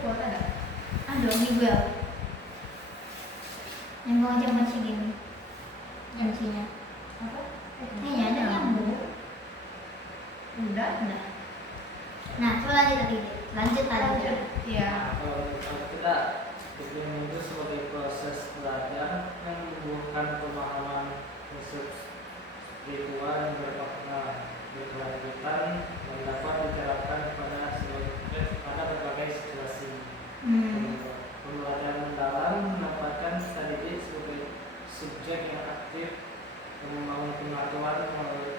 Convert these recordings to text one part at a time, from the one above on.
kuota ada? Ada Miguel yang mau ngajak masih gini kuncinya Apa? kayaknya ada nyambung. Udah. Nah coba lanjut aja. Iya. Kalau kita bikin itu sebagai proses belajar yang membutuhkan pemahaman konsep spiritual yang bermakna berkelanjutan dan dapat diterapkan pada berbagai situasi. Pembelajaran mendalam menempatkan kita didik sebagai subjek yang aktif yang membangun pengetahuan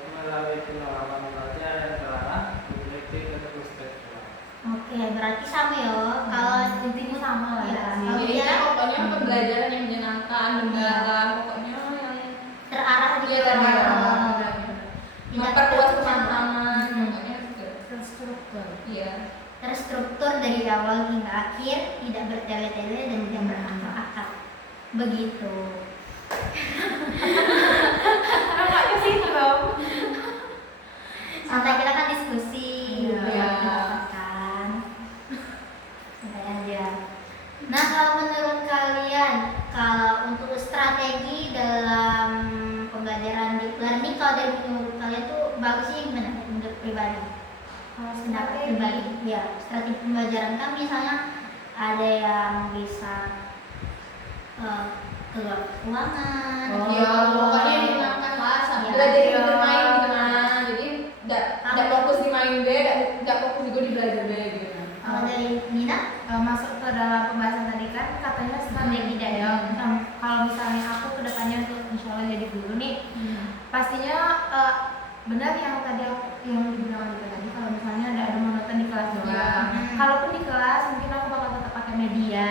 melalui pengalaman belajar yang terarah, reflektif dan perspektif. Oke, berarti sama ya. Kalau Intinya sama lah ya, ya. kalau Jadi dia pokoknya pembelajaran yang menyenangkan, mendalam, pokoknya yang terarah di Iya, terarah. memperluas tidak pemahaman, pokoknya gitu. Terstruktur. Iya. terstruktur dari awal hingga akhir, tidak bertele-tele dan tidak berakal-akal. Begitu. Makanya sih dong. Santai, kita kan diskusi, Iya. kan. Santai aja. Nah, kalau menurut kalian, kalau untuk strategi dalam pembelajaran deep learning, kalau dari menurut kalian tuh bagusnya gimana menurut pribadi? Kalau pendapat pribadi, ya strategi pembelajaran kan misalnya ada yang bisa keluar keuangan, Iya, pokoknya menyenangkan lah, sambil Iya. belajar itu bermain gitu kan. Jadi tidak fokus di main B, tidak fokus juga di belajar B gitu kan. kalau dari Nina, Masuk ke dalam pembahasan tadi kan katanya strategi daya. Kalau misalnya aku kedepannya untuk insya Allah jadi guru nih, pastinya benar yang tadi yang dibilang juga tadi, kalau misalnya ada monoton di kelas doang. Iya. Kalaupun di kelas mungkin aku bakal tetap pakai media,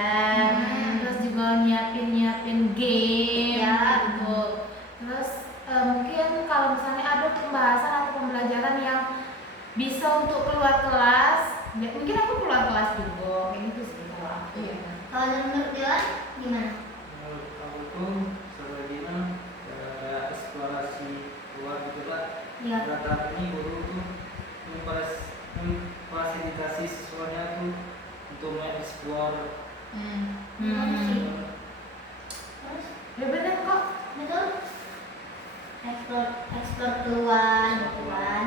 terus juga nyiapin game Ya. gitu. Terus mungkin kalau misalnya ada pembahasan atau pembelajaran yang bisa untuk keluar kelas, mungkin aku keluar kelas juga kayak gitu sih kalau aku. Iya. kalau dari menurut Dewan gimana? Menurut aku tuh sebagian kayak eksplorasi luar gitu lah. Ya. Rata ini guru tuh memfasilitasi siswanya tuh untuk mengeksplor. Bagus sih. Terus Ya benar kok. betul eksplor keluar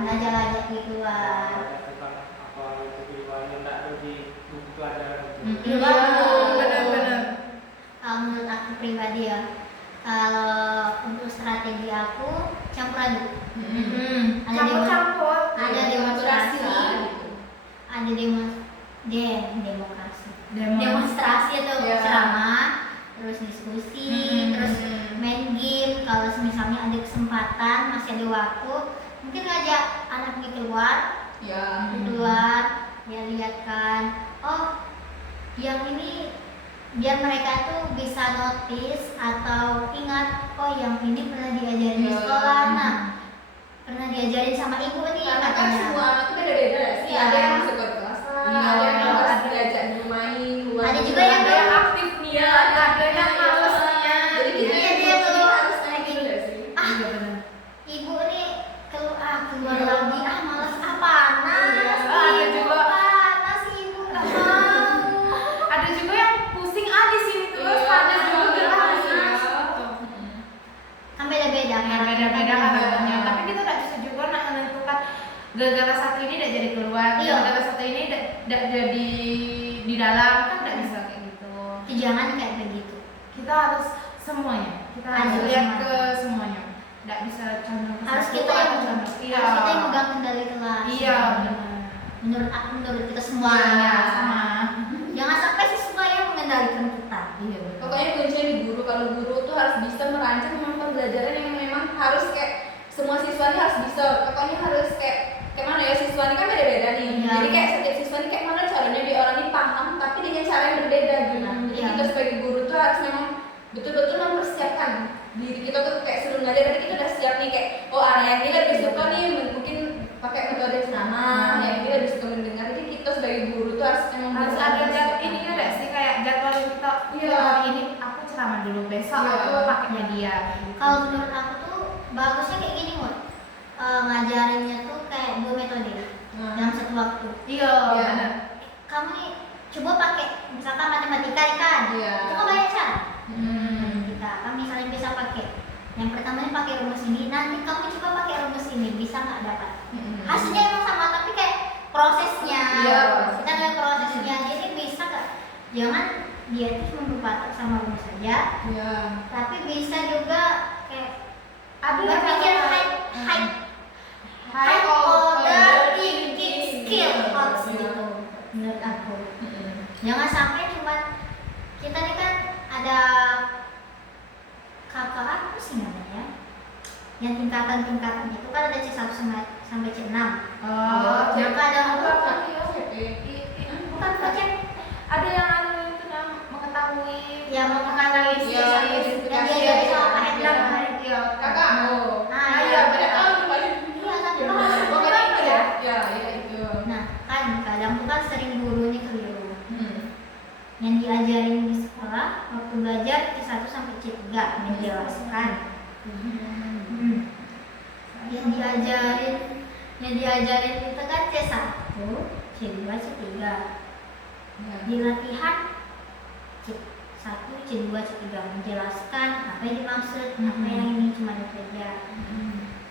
ngajak-ngajak di keluar. Tentang apa itu di luar yang tidak ada di buku pelajaran itu. Iya, benar. Kalau menurut aku pribadi ya, kalau untuk strategi aku campur aduk. Ada Campur-campur. ada demonstrasi, gitu. ada demokrasi, Demo. demonstrasi atau Iya. ceramah, terus diskusi, terus main game. Kalau misalnya ada kesempatan, masih ada waktu, mungkin ngajak anak pergi keluar, Ya. ya lihatkan, oh yang ini, biar mereka tuh bisa notice atau ingat, oh yang ini pernah diajarin di Ya. sekolah, nah pernah diajarin sama ibu nih Karena kan katanya. semua anak tuh beda-beda ya sih. Iya. Ada yang masuk ke kelas, Iya, ada yang harus ada. diajak bermain, keluar. Ada juga yang Ada yang aktif nih ya, ada yang malesnya. Jadi kita Iya, yang dia guru keluar. harus kayak gitu ya sih. Iya benar. Ibu nih keluar Iya. lagi, males panas Iya. ibu, Ada juga. panas ibu nggak mau. Ada juga yang pusing di sini terus Iya, pada juga iya. panas. Kan beda-beda Ya, kan, beda-beda kan kabarnya. Tapi kita tidak bisa juga nak menentukan gara-gara satu ini tidak jadi keluar, Iya. gara-gara satu ini tidak jadi di dalam, kan tidak bisa kayak gitu. jangan kayak begitu. Kita harus semuanya, kita harus Harus lihat semuanya. ke semuanya. Tidak bisa condong ke Harus satu kita yang atau condong. Iya. harus kita yang megang kendali kelas. Iya benar. Menurut kita semua. Iya, sama. Jangan sampai siswa yang mengendalikan kita. Iya benar. Pokoknya kuncinya di guru. Kalau guru tuh harus bisa merancang memang pembelajaran yang memang harus kayak semua siswa ini harus bisa. Pokoknya harus kayak mana ya, siswa ini kan beda-beda nih. Iya. Jadi kayak setiap siswa ini kayak mana caranya biar orang ini paham tapi dengan cara yang berbeda gitu. Jadi Iya. kita sebagai guru tuh harus memang betul-betul mempersiapkan diri kita tuh kayak sebelum belajar tadi kita udah siap nih kayak oh area ini lebih suka nih mungkin pakai metode ceramah, yang ini lebih suka mendengar. Jadi kita sebagai guru tuh harus memang Harus betul-betul ada mempersiapkan. ini ada sih kayak jadwal kita. Iya. Hari ini aku ceramah dulu, besok Iya. aku pakai media. Kalau menurut aku tuh bagusnya kayak gini, Mut. Ngajarinnya tuh kayak 2 metode dalam satu waktu. Iya Iya. benar. Kamu nih coba pakai misalkan matematika nih kan, Iya. itu kan banyak cara. Hmm. Kita kan misalnya bisa pakai yang pertamanya pakai rumus ini, nanti kamu coba pakai rumus ini, bisa nggak dapat? Hasilnya emang sama tapi kayak prosesnya, Iya. kita lihat prosesnya, jadi bisa nggak? Jangan dia itu cuma berpatok sama rumus saja, Iya. tapi bisa juga kayak Ada yang berpikir kata- high order thinking skill harus Iya. gitu menurut aku. Jangan sampai cuma kita nih kan ada kakak aku sih namanya, yang tingkatan itu kan ada C1 sampai C6. Oh, Jadi kadang apa tuh ya? bukan project Ada yang anu itu yang mengetahui yang mengetahui Iya, C1 identifikasi yang dia dari ya. sama Pak Hendra Iya. kemarin. Iya. Kakakmu. Nah, Ah, iya, iya, Pada tahu paling. iya tapi Ya, lo harus pokoknya apa itu ya? ya. Ya, itu. Nah, kan kadang tuh kan sering gurunya keliru. Yang diajarin di sekolah waktu belajar C1 sampai C3 menjelaskan. Yang diajarin itu kan C1, C2, C3. Di latihan C1, C2, C3 menjelaskan apa yang dimaksud, apa yang ini cuma dipelajari.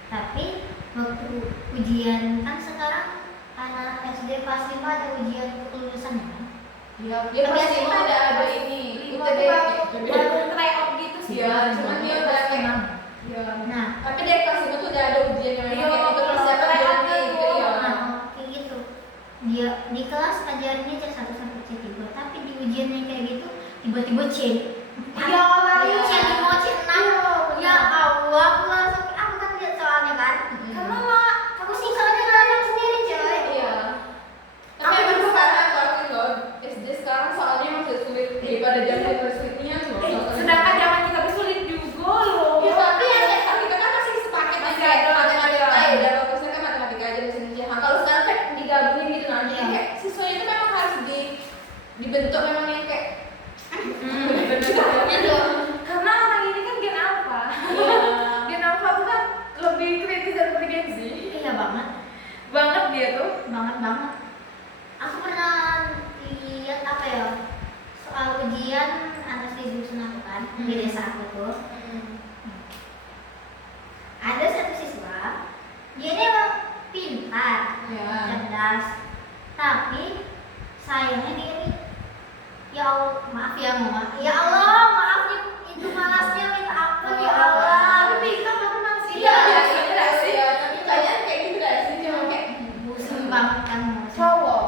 Tapi waktu ujian kan sekarang anak SD kelas 5 ada ujian kelulusan ya kan? Ya, dia pasti Kebiasaan. tidak ada ini. Lima UTB. baru tryout gitu sih. Iya, cuman dia udah kayak. Iya. Nah, Tapi dari kelas 5 tuh udah ada ujian yang Iya, memang kayak itu persiapan kayak buat nanti gitu. gitu ya. kayak gitu. Dia di kelas ajarannya C1 sampai C3, tapi di ujian yang kayak gitu tiba-tiba C. Iya, Lalu iya. C5, C6. Ya Allah, aku kan lihat soalnya kan. Karena Aku sih soalnya ngalamin sendiri coy. Iya. Tapi Aku emang juga sekarang kalau loh SD sekarang soalnya masih sulit daripada zaman sulitnya sedangkan zaman kita bersulit juga loh. Ya tapi ya kayak kita kan masih sepaket Masih kayak ada, matematika iya. ya udah bagusnya kan matematika aja bahasa Indonesia. Nah, kalau sekarang kayak digabungin gitu nanti Iya. kayak siswanya itu memang harus dibentuk memang yang kayak Gitu. Karena orang ini kan gen alpha. Gen alpha tuh kan lebih kritis daripada gen Z. Iya banget. Banget dia tuh. Banget. Aku pernah lihat apa ya? Soal ujian atas di dusun aku kan, di desa aku tuh. Ada satu siswa, dia ini emang pintar, cerdas, tapi sayangnya dia ini, ya Allah, maaf ya mama, ya Allah, maaf nih, itu malasnya minta ampun ya Allah. Tapi pintar tapi masih. iya biasanya enggak sih ya tapi kayaknya kayak gitu enggak sih cuma kayak Bosan banget kan mau. Cowok.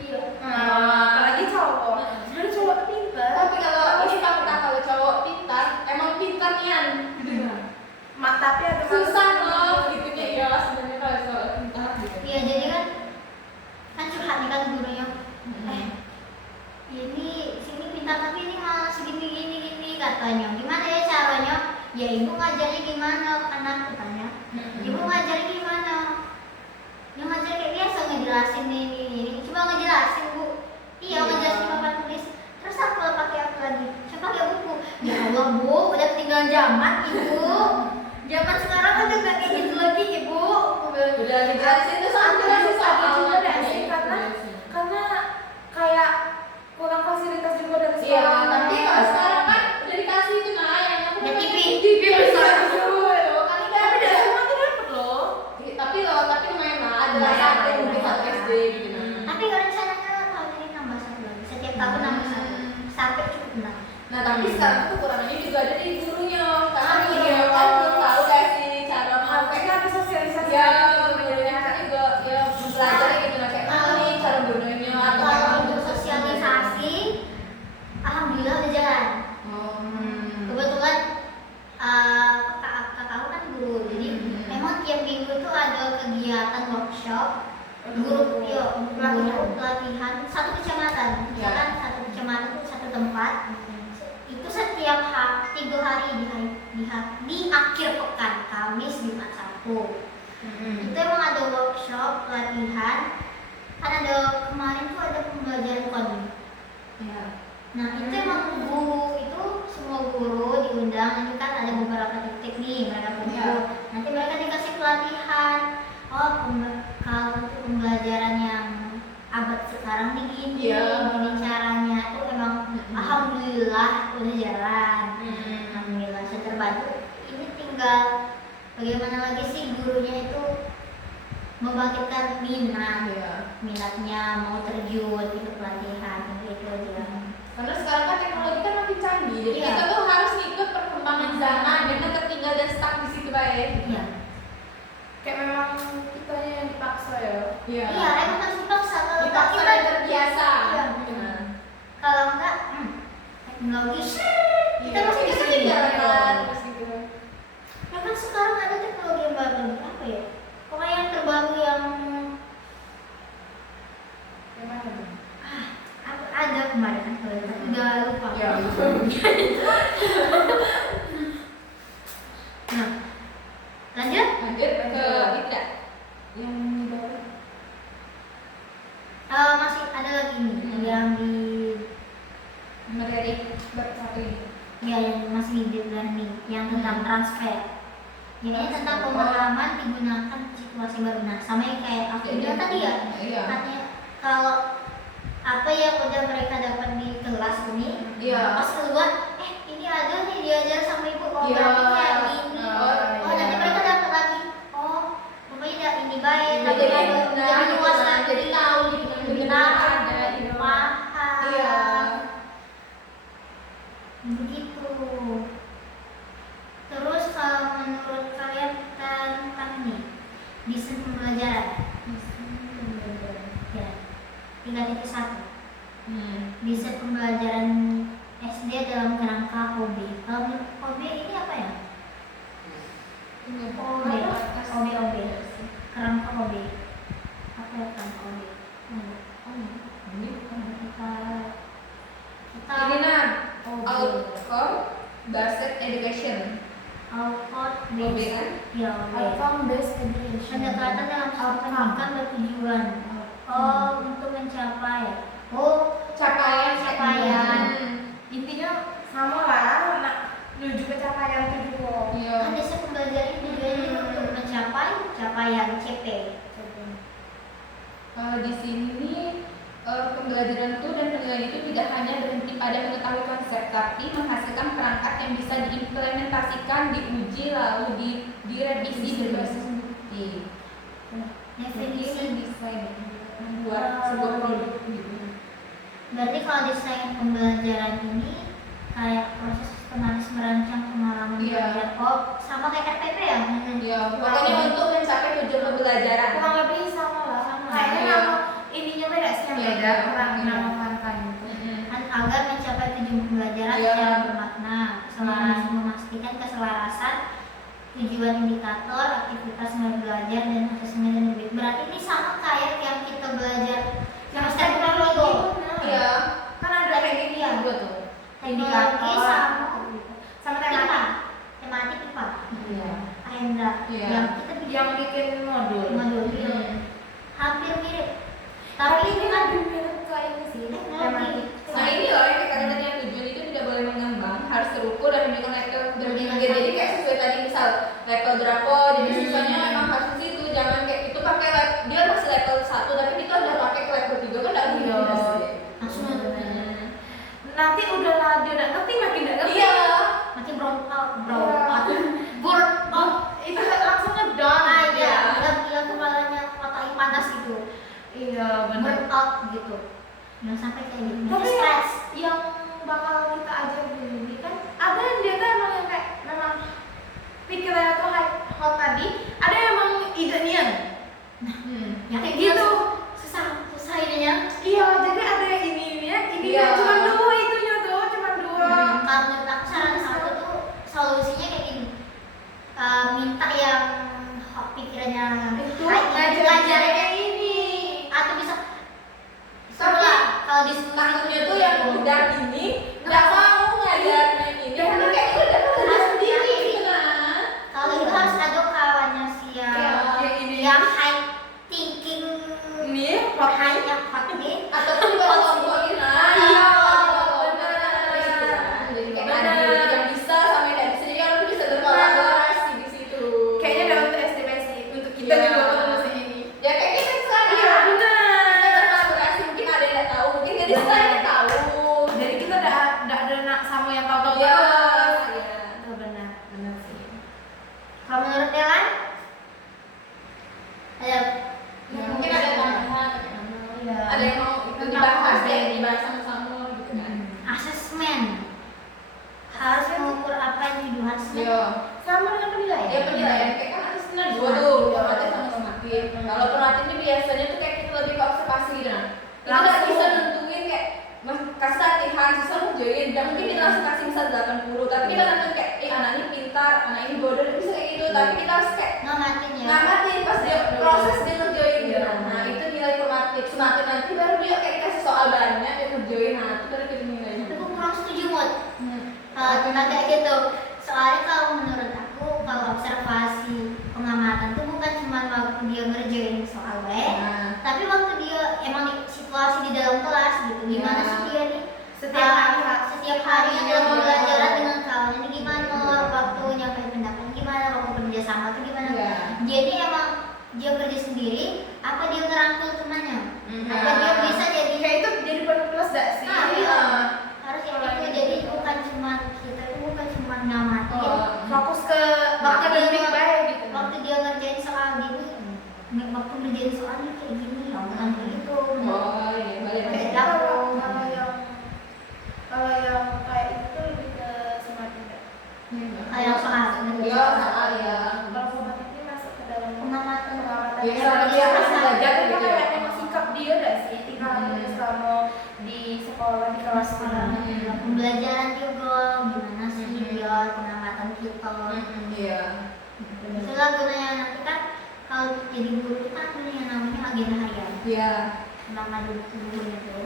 Iya. Apalagi cowok. Sebenarnya cowok tuh pintar. tapi kalau ini fakta kalau cowok pintar emang pintar nian Tapi ada susah loh gitunya ya sebenarnya kalau soal pintar gitu. Iya jadi kan curhat nih kan gurunya. Ini sini pintar tapi ini malah segini gini katanya. Gimana ya caranya? Ya ibu ngajarnya gimana? Anak tanya. Ibu ngajarnya gimana? Ya ngajar kayak biasa ngejelasin ini. Coba ngejelasin bu. Iya ngejelasin papan tulis. Terus apa pakai apa lagi? Coba pakai buku. Ya Allah bu, udah tinggal zaman ibu. Zaman sekarang kan udah nggak kayak gitu lagi ibu. udah dijelasin tuh sampai kasih Ada juga soal nggak sih? Karena kayak kurang fasilitas juga dari sekolah. iya tapi kalau sekarang kan udah dikasih itu nah yang apa Ya, namanya? TV. TV Bisa. betul kan udah Tapi ada dari semua tuh dapet loh. tapi lumayan lah ada Lumayan, satu lumayan. mungkin satu SD gitu nah. Tapi rencananya tahun ini nambah satu lagi. Setiap tahun nambah satu. Sampai cukup 6. Nah tapi sekarang tuh kekurangannya juga ada di gurunya karena Ah, gurunya iya. kan belum tahu gak sih cara Mereka ada sosialisasi. ya gitu, gurunya kan juga ya belajar gitu nah kayak mana nih cara gurunya atau Kalau memang untuk sosialisasi, alhamdulillah udah jalan. Kebetulan kakakku kan guru, jadi memang tiap minggu tuh ada kegiatan workshop guru pelatihan satu kecamatan, misalkan satu kecamatan itu satu tempat, itu setiap 3 hari di akhir pekan, Kamis, Jumat, Sabtu. Itu emang ada workshop pelatihan, kan ada kemarin tuh ada pembelajaran coding. Nah itu emang guru itu semua guru diundang, nanti kan ada beberapa titik nih mereka kumpul. Nanti mereka dikasih pelatihan. Oh kalau untuk pembelajaran yang abad sekarang sekarang nih gini, Iya. gini caranya tuh emang alhamdulillah udah jalan. Hmm. Alhamdulillah sudah terbantu. Ini tinggal bagaimana lagi sih gurunya itu membangkitkan minatnya mau terjun ikut pelatihan gitu aja. Karena sekarang kan teknologi kan makin canggih, jadi Iya. kita tuh harus ngikut perkembangan zaman, jangan tertinggal dan stuck di situ baik. Iya. Kayak memang kitanya yang dipaksa ya. Iya, emang harus dipaksa kalau enggak Dipaksa kita dan terbiasa. Iya. Nah. Kalau enggak teknologi kita masih Kita kesini. jalan terus gitu. Ya kan sekarang ada teknologi yang baru apa ya? Pokoknya yang terbaru yang Gimana tuh? ada kemarin tapi udah lupa. Ya. Nah, lanjut. Lanjut ke tidak yang baru. Masih ada lagi nih yang di Materi bab satu ini. ya yang masih di deep learning yang tentang transfer. Ini tentang pemahaman digunakan situasi baru. Nah, sama yang kayak aku bilang tadi ya. Iya. Katanya kalau apa yang udah mereka dapat di kelas ini, Iya. pas keluar, ini ada nih diajar sama ibu kalau Iya. berarti kayak gini. Oh, Nanti iya. mereka dapat lagi. Oh, pokoknya udah ini baik. Tapi Jadi udah luas lagi. jadi tahu gitu kan Jadi benar tahu, ada gitu. paham. Iya. Begitu. Terus kalau menurut kalian tentang nih desain pembelajaran, ya 3.1 desain pembelajaran SD dalam kerangka OB. Kalau menurut OB ini apa ya? OB kerangka OB. Apa ya kerangka OB? Kita Ini nah OB. outcome based education. Output OB based. kan? Ya, OB. Outcome based education. Pendekatan dalam suatu pendidikan bertujuan untuk mencapai capaian. Intinya sama lah, menuju ke capaian itu juga. Iya. Kan biasanya pembelajaran tujuannya untuk mencapai capaian CP. Kalau di sini pembelajaran itu dan penilaian itu tidak hanya berhenti pada mengetahui konsep, tapi menghasilkan perangkat yang bisa diimplementasikan, diuji, lalu direvisi berbasis bukti. Definisi. Desain membuat sebuah produk gitu. Berarti kalau desain pembelajaran ini kayak proses sistematis merancang pengalaman Iya. belajar. Oh, sama kayak RPP ya? Ya, pokoknya untuk mencapai tujuan pembelajaran. Kurang lebih sama lah. Sama. Kayaknya Iya. nama ininya beda sih yang Iya. beda. Kurang Iya. nama kan gitu. Kan agar mencapai tujuan pembelajaran Iya. secara bermakna, memastikan keselarasan tujuan indikator, aktivitas belajar dan asesmen dan lebih. Berarti ini sama kayak yang kita belajar semester teknologi. Iya. Kan ada kayak gini ya gue tuh. Teknologi sama IPA, tematik. tematik IPA. Iya. Ahendra Iya. yang kita Yang bikin modul. modul hampir mirip. Tapi ini kan lebih mirip ke ini sih. teknologi. Nah ini loh yang kayak tadi yang tujuan itu tidak boleh mengembang, harus terukur dan memiliki level berpikir. Jadi kayak sesuai tadi misal level berapa, jadi siswanya memang harus di situ, jangan kayak itu pakai dia masih level 1 tapi kita udah pakai ke level 3 kan enggak Iya. mungkin. Langsung Nanti udah lah dia nggak ngerti makin nggak ngerti. Iya. makin burn out. Itu langsung ngedown. Iya, bilang kepalanya otaknya panas gitu. Iya benar. Burn out gitu. Jangan sampai kayak gitu. Tapi Nanti stres. yang bakal kita ajar di sini kan ada yang dia tuh emang yang kayak memang pikirannya tuh hot tadi, ada yang emang idenian. Ya Kayak gitu. susah ininya. Iya, jadi ada yang ini Iya. cuma dua itunya tuh, cuma dua. Kalau menurut aku saran satu tuh solusinya kayak gini. Minta yang pikirannya Itu ngajarinnya ngajarinnya ini. atau bisa Tapi kalau di takutnya tuh yang udah ini nggak mau ngajarin ini karena kayak udah belajar sendiri gitu nah. kalau itu harus ada kawannya sih Yang ini. yang high thinking Ini high yang hot nih. Ataupun juga kelompok nah Iya, benar. Jadi kayak Benar. ada yang bisa sama yang nggak bisa, jadi orang tuh bisa berkolaborasi di situ. kayaknya ada untuk estimasi untuk kita Iya. juga kalau masih ini. Ya kayak kita sekarang Iya kita benar. berkolaborasi, mungkin ada bareng sama-sama gitu kan. Asesmen harus mengukur apa yang tujuan asesmen. Iya. Sama dengan penilaian. Ya penilaian kayak kan ada sebenarnya dua tuh, formatif sama normatif. Kalau formatif ini biasanya tuh kayak kita lebih ke observasi gitu nah. Kita nggak bisa nentuin kayak kasih latihan siswa ngerjain, dan mungkin kita langsung kasih misal 80, tapi kita nentuin kayak anak ini pintar, anak ini bodoh, bisa kayak gitu. Tapi kita harus kayak Ngamatin ya. ngamatin pas dia proses dia ngerjain gitu. Nah itu nilai formatif. Semakin nanti baru dia kayak kasih soal banyak dia ngerjain, nah itu baru kita nilainya. Tapi aku kurang setuju Mut. Kalau tentang kayak gitu. Soalnya kalau menurut aku kalau observasi pengamatan tuh bukan cuma waktu dia ngerjain soal Nah. tapi waktu dia emang di situasi di dalam kelas gitu. Gimana Ya. sih dia nih Setiap hari, setiap hari Ya. dalam pembelajaran dengan kawan ini gimana, waktu nyampein pendapat gimana, waktu kerja sama tuh gimana. Ya. Jadi emang dia kerja sendiri apa dia ngerangkul temannya, apa dia bisa jadi Kayak itu jadi plus gak sih? Ah, iya. harus yang itu jadi bukan cuma kita itu bukan cuma ngamatin. Fokus ke Waktu akademik dia- baik gitu. Waktu dia ngerjain soal gini, waktu ngerjain soalnya kayak gini, bukan kayak gitu. Oh iya, balik lagi. Beda. Kalau yang kayak itu tuh lebih ke semacam Kayak soal. Iya, soal ya. kalau formatif ini masuk ke dalam Pengamatan. pengamatan. Iya, Sama sama dia dia pas belajar belajar itu gitu kan ya. emang sikap dia gak sih tingkah lakunya selama di sekolah di kelas sekolah. Pembelajaran juga gimana sih biar pengamatan kita. Iya. Itulah gunanya nanti kan kalau jadi guru itu kan punya yang namanya agenda harian. Iya. Nama dulu itu.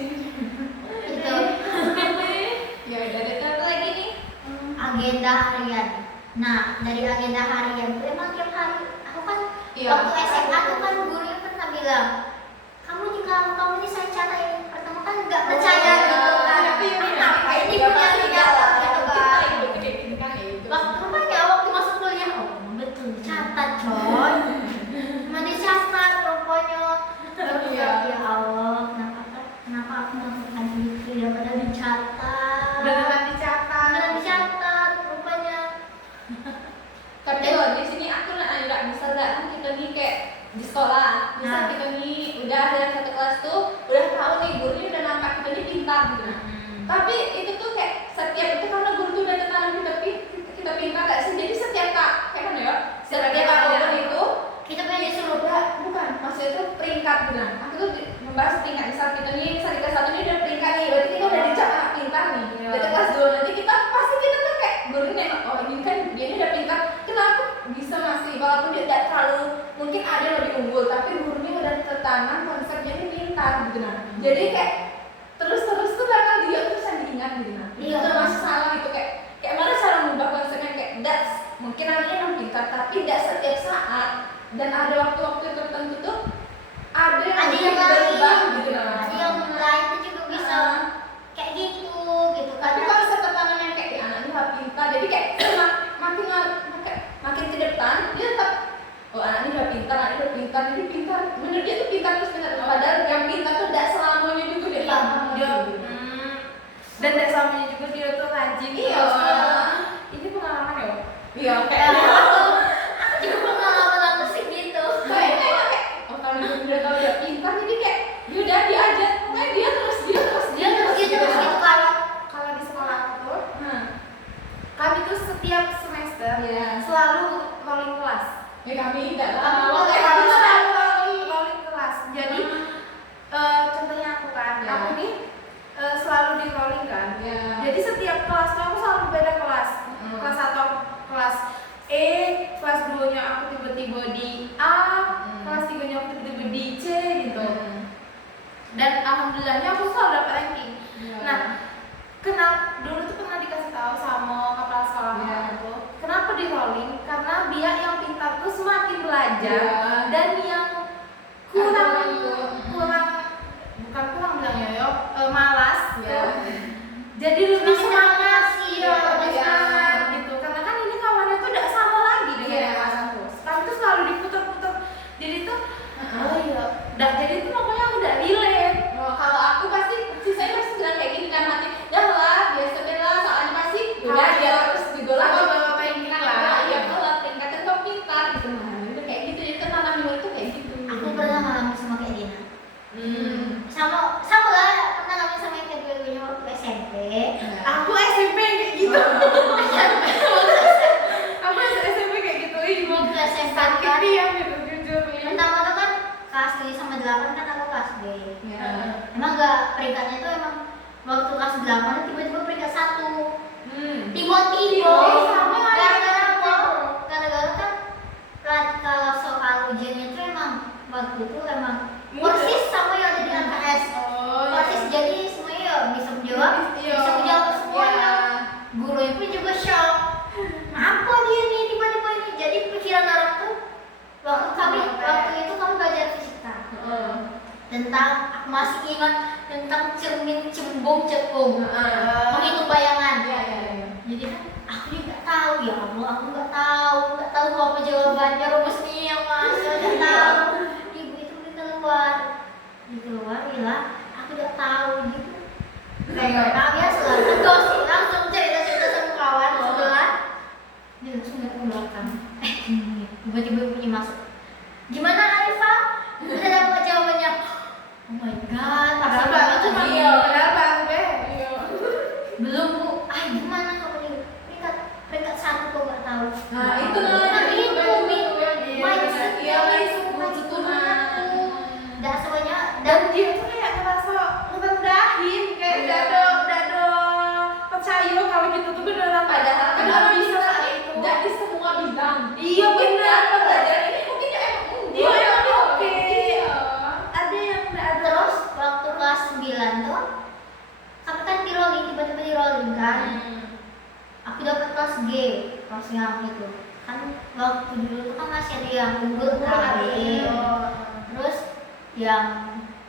Itu Ya udah ada apa lagi nih? agenda harian. Nah dari agenda harian itu emang tiap hari aku kan Iya. waktu SMA tuh kan gurunya pernah bilang kamu ini saya catat pertama kan nggak percaya gitu kan. Apa ini punya senjata gitu kan. Waktu masuk kuliah, oh betul dicatat coy. Cuma dicatat rupanya. Terus Iya. ya Allah, kenapa aku melakukan itu ya padahal dicatat. Beneran dicatat. Beneran dicatat rupanya. Tapi loh di sini aku nggak bisa nggak kan kita nih kayak di sekolah, bisa Nah. kita nih udah dalam satu kelas tuh udah tahu nih guru ini udah nampak kita nih pintar gitu. Tapi itu tuh kayak setiap itu karena guru tuh udah tertanam kita pintar gak sih? Jadi setiap kayak mana ya? Setiap apapun itu Kita pengen disuruh bukan maksudnya itu peringkat gitu. Nah, aku tuh membahas peringkat misal kita nih misal di kelas 1 ini udah peringkat nih, berarti kita udah dicap pintar nih. Iya. Berarti kelas 2 nanti kita pasti kita tuh kayak guru ini nengok, oh ini kan dia ini udah pintar. Kenapa bisa masih walaupun dia tidak terlalu mungkin ada yang lebih unggul, tapi gurunya udah tertanam konsepnya ini pintar gitu nah. Jadi kayak terus tuh bakal dia terus yang diingat gitu nah. Itu Iya. termasuk salah gitu kayak mana cara mengubah konsepnya kayak mungkin anaknya emang pintar tapi tidak setiap saat dan ada waktu-waktu tertentu tuh ada yang ada yang berubah lain gitu nah. ada yang lain itu juga bisa kayak gitu Tapi kan. kalau misalnya tertanam yang kayak anak ini nggak pintar, jadi kayak makin ke depan dia tetap oh anak ini udah pintar, jadi pintar. Menurut dia tuh pintar terus pintar. Padahal yang pintar tuh tidak selamanya juga dia Iya, paham. Dia dan tidak samanya juga dia tuh rajin. Iya. Ini pengalaman ya. Iya Ya, kayak aku juga pengalaman aku sih gitu. kayak oh kalau dia udah tahu dia pintar jadi kayak dia udah diajar pokoknya dia terus gitu kan. Kalau di sekolah aku tuh Nah, kami tuh setiap semester Iya. selalu rolling kelas. ya kami tidak Kami selalu rolling kelas. Jadi contohnya aku kan, Ya. aku nih selalu di rolling kan. Ya. Jadi setiap kelas tuh aku selalu beda kelas. Kelas 1 kelas E, kelas 2-nya aku tiba-tiba di A, kelas 3-nya aku tiba-tiba di C gitu. Dan alhamdulillahnya aku selalu dapat ranking. Nah, dulu tuh pernah dikasih tahu sama kepala sekolah Iya. aku, kenapa di rolling? Karena biar yang pintar tuh semakin belajar Iya. dan yang bukan kurang bilangnya yo, malas Iya. tuh. Jadi lebih semangat sih, iya, lebih iya. semangat gitu. Karena kan ini kawannya tuh tidak sama lagi dengan Iya. yang kelas aku. Kami tuh selalu diputar-putar. Jadi tuh, oh iya, jadi tuh pokoknya aku udah relate. Oh, kalau aku pasti saya pasti bilang kayak gini kan mati dah lah biasa bela soalnya pasti udah dia terus juga lah Kalau bapak pengen gini lah. ya kalau tingkatan kau pintar gitu nah udah kayak gitu itu 8 kan aku kelas B. Ya. Emang gak peringkatnya tuh emang waktu kelas 8 tiba-tiba peringkat 1. Tiba-tiba sama aja. gara-gara apa? Gara-gara kan kalau soal ujiannya itu emang waktu itu emang persis sama yang ada di LKS. Persis, jadi semuanya ya bisa menjawab, bisa menjawab semuanya. Gurunya pun juga shock. Apa dia nih tiba-tiba ini? Jadi pikiran orang tuh waktu itu kami belajar fisika. Tentang, aku masih ingat tentang cermin cembung cekung, menghitung bayangan. Jadi kan aku juga tahu, ya Allah, aku nggak tahu apa jawabannya, rumusnya mas, nggak tahu. Ibu itu dikeluarin, aku nggak tahu gitu. Kayak biasa lah, gosip langsung cerita sama kawan sebelah. Dia langsung nggak ke belakang. Tiba-tiba punya masuk. Gimana Arifah? Udah dapat jawabannya? Oh my god, Padahal baru be. belum bu. Gimana kamu nih? Peringkat 1 kok nggak tahu? Nah, itu mindset iya, mindset tuh. Dah semuanya Dan dia tuh kayak ngerasa ngerendahin, kayak udah ada percaya kalau gitu tuh beneran. Padahal kan beneran bisa saat itu. nggak di semua bidang. Iya benar. Pelajaran ini mungkin ya emang Dia emang oke. Iya. Ada yang udah ada. terus waktu kelas 9 tuh kami kan di rolling, tiba-tiba di rolling kan. Aku dapat kelas G, kelas yang itu kan waktu dulu tuh kan masih ada yang unggul KB. Terus yang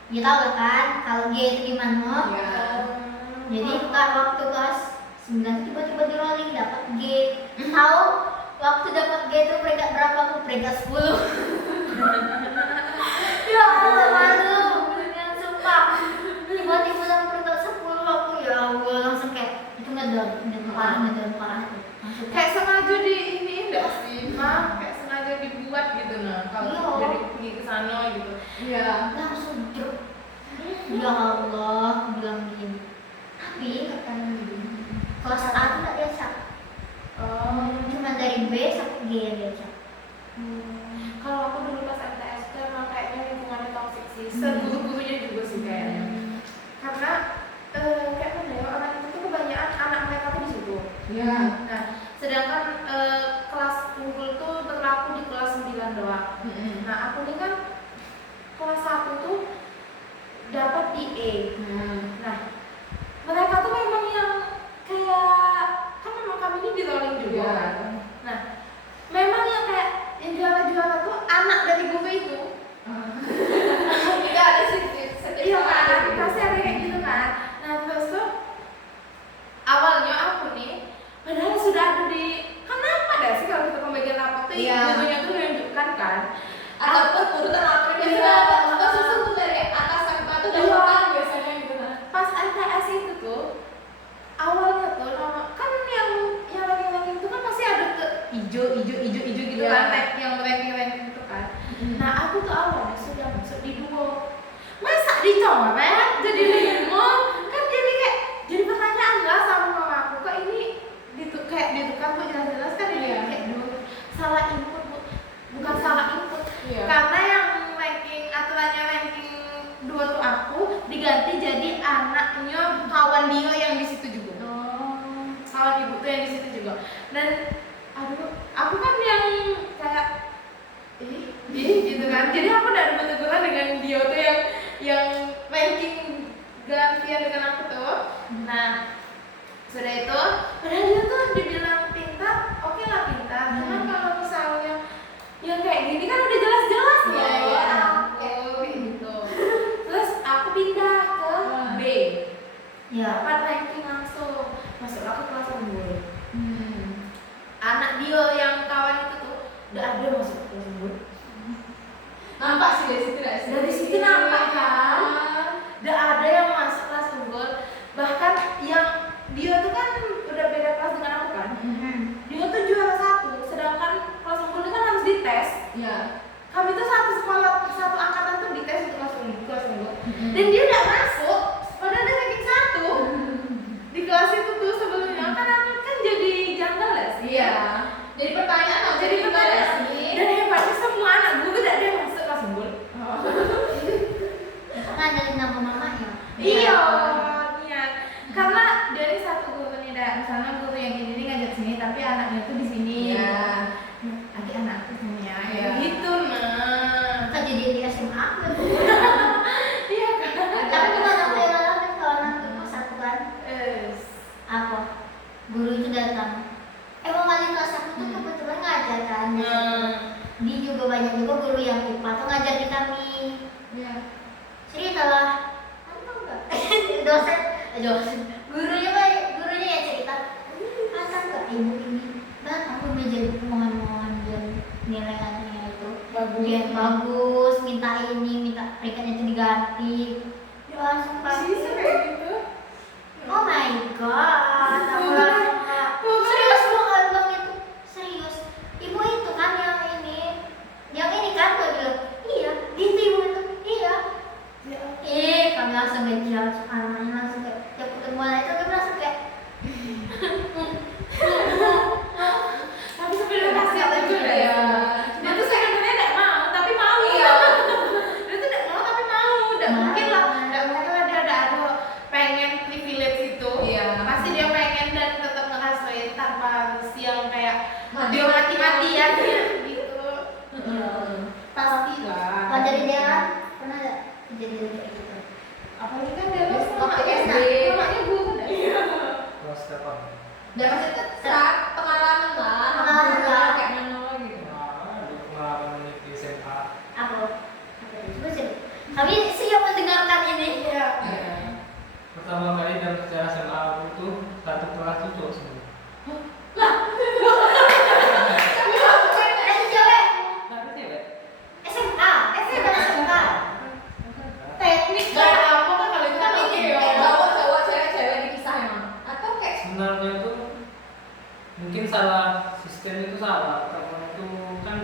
ya tahu lah kan kalau G itu gimana. Iya. Jadi kan waktu kelas 9 tiba-tiba di rolling dapat G. Tahu waktu dapat G itu peringkat berapa? Aku peringkat 10. Ya Allah, malu beneran sumpah. Tiba-tiba dapat peringkat 10 aku, ya Allah, langsung kayak itu ngedon parah tuh. Langsung Kayak sengaja di ini enggak sih, Ma? Kayak sengaja dibuat gitu nah. Kalau Iya. dari pergi ke sana gitu. Iya. langsung drop. Ya Allah, aku bilang begini. Tapi kelas A tuh nggak biasa. Cuma dari B sampai G yang biasa. Kalau aku dulu pas MTS kan emang kayaknya lingkungannya toxic sih. Seguru-gurunya juga sih kayaknya. Karena kayak mana ya, orang itu tuh kebanyakan anak mereka tuh di situ. Iya. Nah, sedangkan kelas unggul tuh berlaku di kelas 9 doang. Nah, aku ini kan kelas 1 tuh dapat di E. Nah, mereka tuh memang yang kayak kan memang kami ini di rolling juga Iya. kan. Nah, memang yang kayak yang juara-juara tuh anak dari guru itu. Tidak ada sih. Iya kan, pasti ada kayak gitu kan. Nah, terus tuh awalnya aku nih padahal sudah ada di kenapa dah sih kalau kita pembagian rapot tuh Iya. gurunya tuh menunjukkan kan. Ataupun urutan apa biasanya agak susah tuh dari atas sampai bawah tuh dari Iya. depan biasanya gitu kan. Pas MTS itu tuh awalnya tuh nama kan yang ranking itu kan pasti ada ke hijau gitu Iya. kan, yang ranking itu kan. Nah, aku tuh awalnya sudah masuk di 2. Masa dicoret jadi 5? Kan jadi pertanyaan lah sama mama aku, kok ini kayak ditukar kok jelas-jelas kan ini Iya. kayak dulu salah input Bu. Bukan salah input. Iya. Karena yang aturannya ranking 2 tuh aku diganti jadi anaknya kawan dia yang di situ juga. Kawan ibu tuh yang di situ juga. Dan aduh, aku kan yang kayak gitu kan. Jadi aku udah ada teguran dengan dia tuh yang ranking gantian dengan aku tuh. Nah, sudah itu padahal dia tuh dibilang pintar, oke lah pintar. Cuman kalau misalnya yang kayak gini kan udah jelas-jelas loh. Iya. Aku gitu. Terus aku pindah ke B. Ya. Dapat ranking langsung. Masuklah ke kelas unggul. Anak dia yang kawan itu tuh udah ada masuk ke kelas unggul. Nampak sih dari situ nggak sih? Dari situ nampak kan? Udah ada yang masuk kelas unggul. Bahkan yang dia tuh kan udah beda kelas dengan aku kan. Dia tuh juara 1, sedangkan kelas unggul itu kan harus dites. Iya. Kami tuh satu sekolah, satu angkatan tuh dites untuk kelas unggul. Dan dia udah masuk, padahal dia ranking 1 di kelas itu tuh sebelumnya. Kan aku kan jadi janggal lah sih. Iya. Jadi pertanyaan apa? Jadi pertanyaan. sih. Dan hebatnya semua anak gue gak ada yang masuk kelas unggul. mengajar di kami. Iya. Cerita lah, kamu tahu nggak? dosen, gurunya yang cerita, kamu tahu nggak ibu ini datang ke meja mohon biar nilai anaknya itu biar bagus, minta peringkatnya itu diganti. Ya langsung Bisa pasti. kayak gitu. Oh my god, aku langsung kayak, serius lu abang itu serius. Ibu itu kan yang ini kan gue bilang, iya, gitu ibu itu, iya. Kami langsung ngejudge, anaknya langsung kayak, tiap ketemuan itu kami langsung kayak, Tapi sebenarnya kasihan juga ya. Dia tuh sebenarnya nggak mau, tapi mau. Iya. Dia tuh nggak mau tapi mau. Nggak mungkin lah dia ada pengen privilege itu. Iya. Pasti dia pengen dan tetap ngerasain tanpa harus yang kayak Mati. dia mati-matian gitu. Pasti kalau lah. dari dia kan pernah ada kejadian kayak gitu. Apalagi kan dia Waktu mamanya SD. mamanya guru kan. Iya. Kelas kapan? Dan maksudnya saat pengalaman lah, Pengalaman lah. kayak mana gitu. Nah, di pengalaman di SMA. Aku coba sih. Kami siap mendengarkan ini. Iya. Pertama kali dalam sejarah SMA aku tuh satu kelas tuh cowok semua. Cewek Tapi cewek. SMA. Teknik kayak apa kan kalau itu kan Tapi iya. kayak cowok-cowok, cewek-cewek dipisah emang. Atau kayak Sebenarnya tuh mungkin salah sistem itu salah. Karena itu kan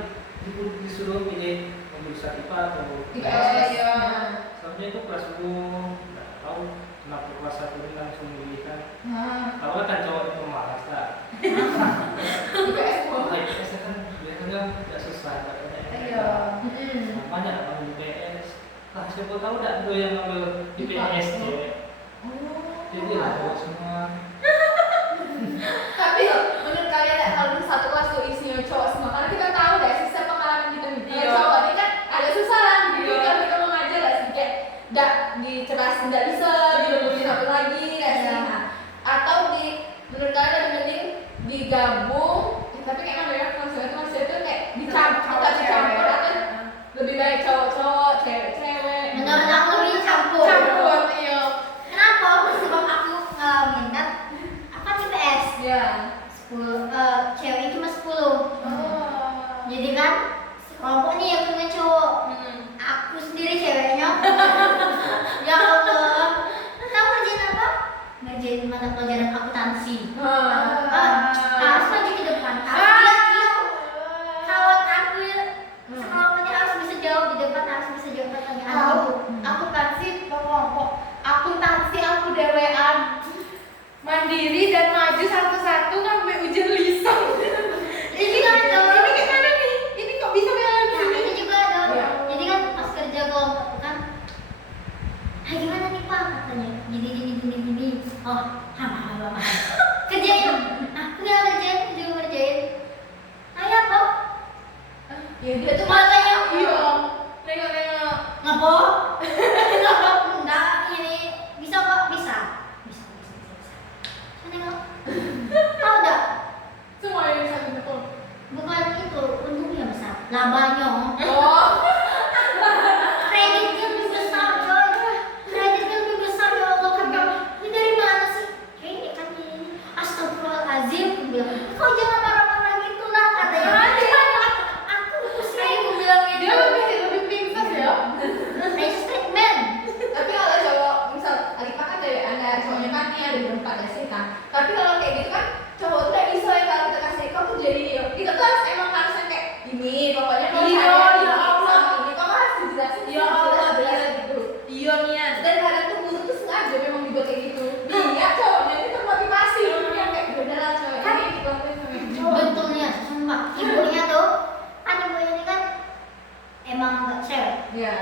disuruh pilih mau jurusan IPA atau IPS. Iya. Sebenarnya itu kelas 10 nggak tahu kenapa kelas 1 ini langsung milihkan. Nah, Tahu kan cowok itu malas lah. IPS Kalau IPS kan biasanya nggak susah katanya. Iya. Banyak orang IPS. Lah siapa tahu nggak tuh yang ngambil IPS cewek. Jadi lah cowok semua. Tapi menurut kalian ya, kalau di satu kelas tuh isinya cowok semua, karena kita tahu deh sistem pengalaman kita nih. Iya. Cowok ini kan ada susah lah, jadi Iya. kalau kita mau ngajar gak sih kayak dicerasin nggak bisa, dilebihin satu lagi kayak sih. Iya. Nah, atau menurut kalian lebih mending digabung, tapi kayak mana ya maksudnya itu kayak dicampur atau lebih baik cowok-cowok, cewek-cewek. Menurut aku lebih campur. Campur, iya. Kenapa? Sebab aku ngalamin kan. Aku kan IPS. Ya. 10 cewek cuma 10. Oh. Jadi kan kelompok nih yang punya cowok. Aku sendiri ceweknya. Ya Allah. Kamu ngerjain apa? Ngerjain mata pelajaran akuntansi. Harus maju ke depan. Harus lihat kawan aku ya. Sekolahnya harus bisa jawab di depan, harus bisa jawab pertanyaan. Tahu, akuntansi kelompok, akuntansi aku dewean mandiri dan maju satu-satu ngambil ujian lisan. Ini kan ada. Ini kayak mana nih? Ini kok bisa kayak Nah, gini? ini juga ada. Iya. Jadi kan pas kerja kelompok kan, gimana nih Pak katanya? Gini. Oh, hama. Kerjain. Nah, aku nggak ngerjain, juga ngerjain. Ayo kok. Ya dia tuh Makanya Iya. Nengok-nengok. ngapo? Ngapo? Enggak, ini bisa kok, bisa. Nengok. Tahu enggak? semuanya bisa betul. Bukan itu, untungnya besar. Labanya. Oh. Kreditnya lebih besar, coy. Kreditnya lebih besar, ya Allah. Kata, ini dari mana sih? Ini kan ini. Astagfirullahaladzim. Aku bilang, kau jangan marah-marah gitu lah, katanya. Aku pusing, aku bilang gitu. Dia lebih pingsan ya. Nice treatment. Tapi kalau cowok misal Alifa kan dari anda cowoknya kan nih ada berempat ya sih kan. Tapi kalau kayak gitu kan cowok tuh kayak bisa ya kalau kita kasih kau tuh jadi kita tuh harus emang harusnya kayak ini pokoknya kalau Iya, saya ya ini Allah. sama ini kau harus dijelasin Ya Allah, jelas iya. gitu. Iya Mian. Dan kadang tuh guru tuh sengaja memang dibuat kayak gitu. Dia cowoknya itu termotivasi dia kayak beda lah cowok Kan? ini dilakuin sama yang cowok. Betulnya, sumpah. Ibunya tuh, kan ibunya ini kan emang gak cewek. Iya.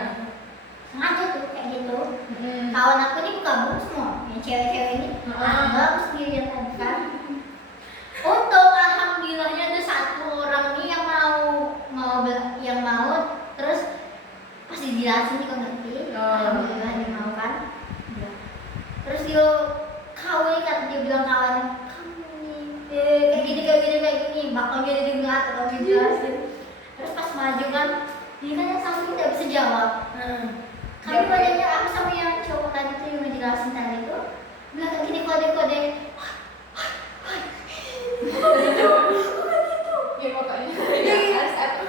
Sengaja tuh kayak gitu. Kawan aku ini gabung semua, yang cewek-cewek ini. Gabung sendirian tadi kan. Untuk alhamdulillahnya ada satu orang nih yang mau terus pas dijelasin dia kok ngerti. Alhamdulillah dia mau kan. Dia. Terus dia dia bilang kawan kamu nih kayak gini bakalnya dia ngeliat atau dijelasin. Terus pas maju kan Ini kan yang satu tidak bisa jawab. Kami banyaknya aku sama yang cowok tadi tuh yang ngejelasin tadi tuh bilang kayak gini kode-kode. Ya pokoknya Iya. harus apa?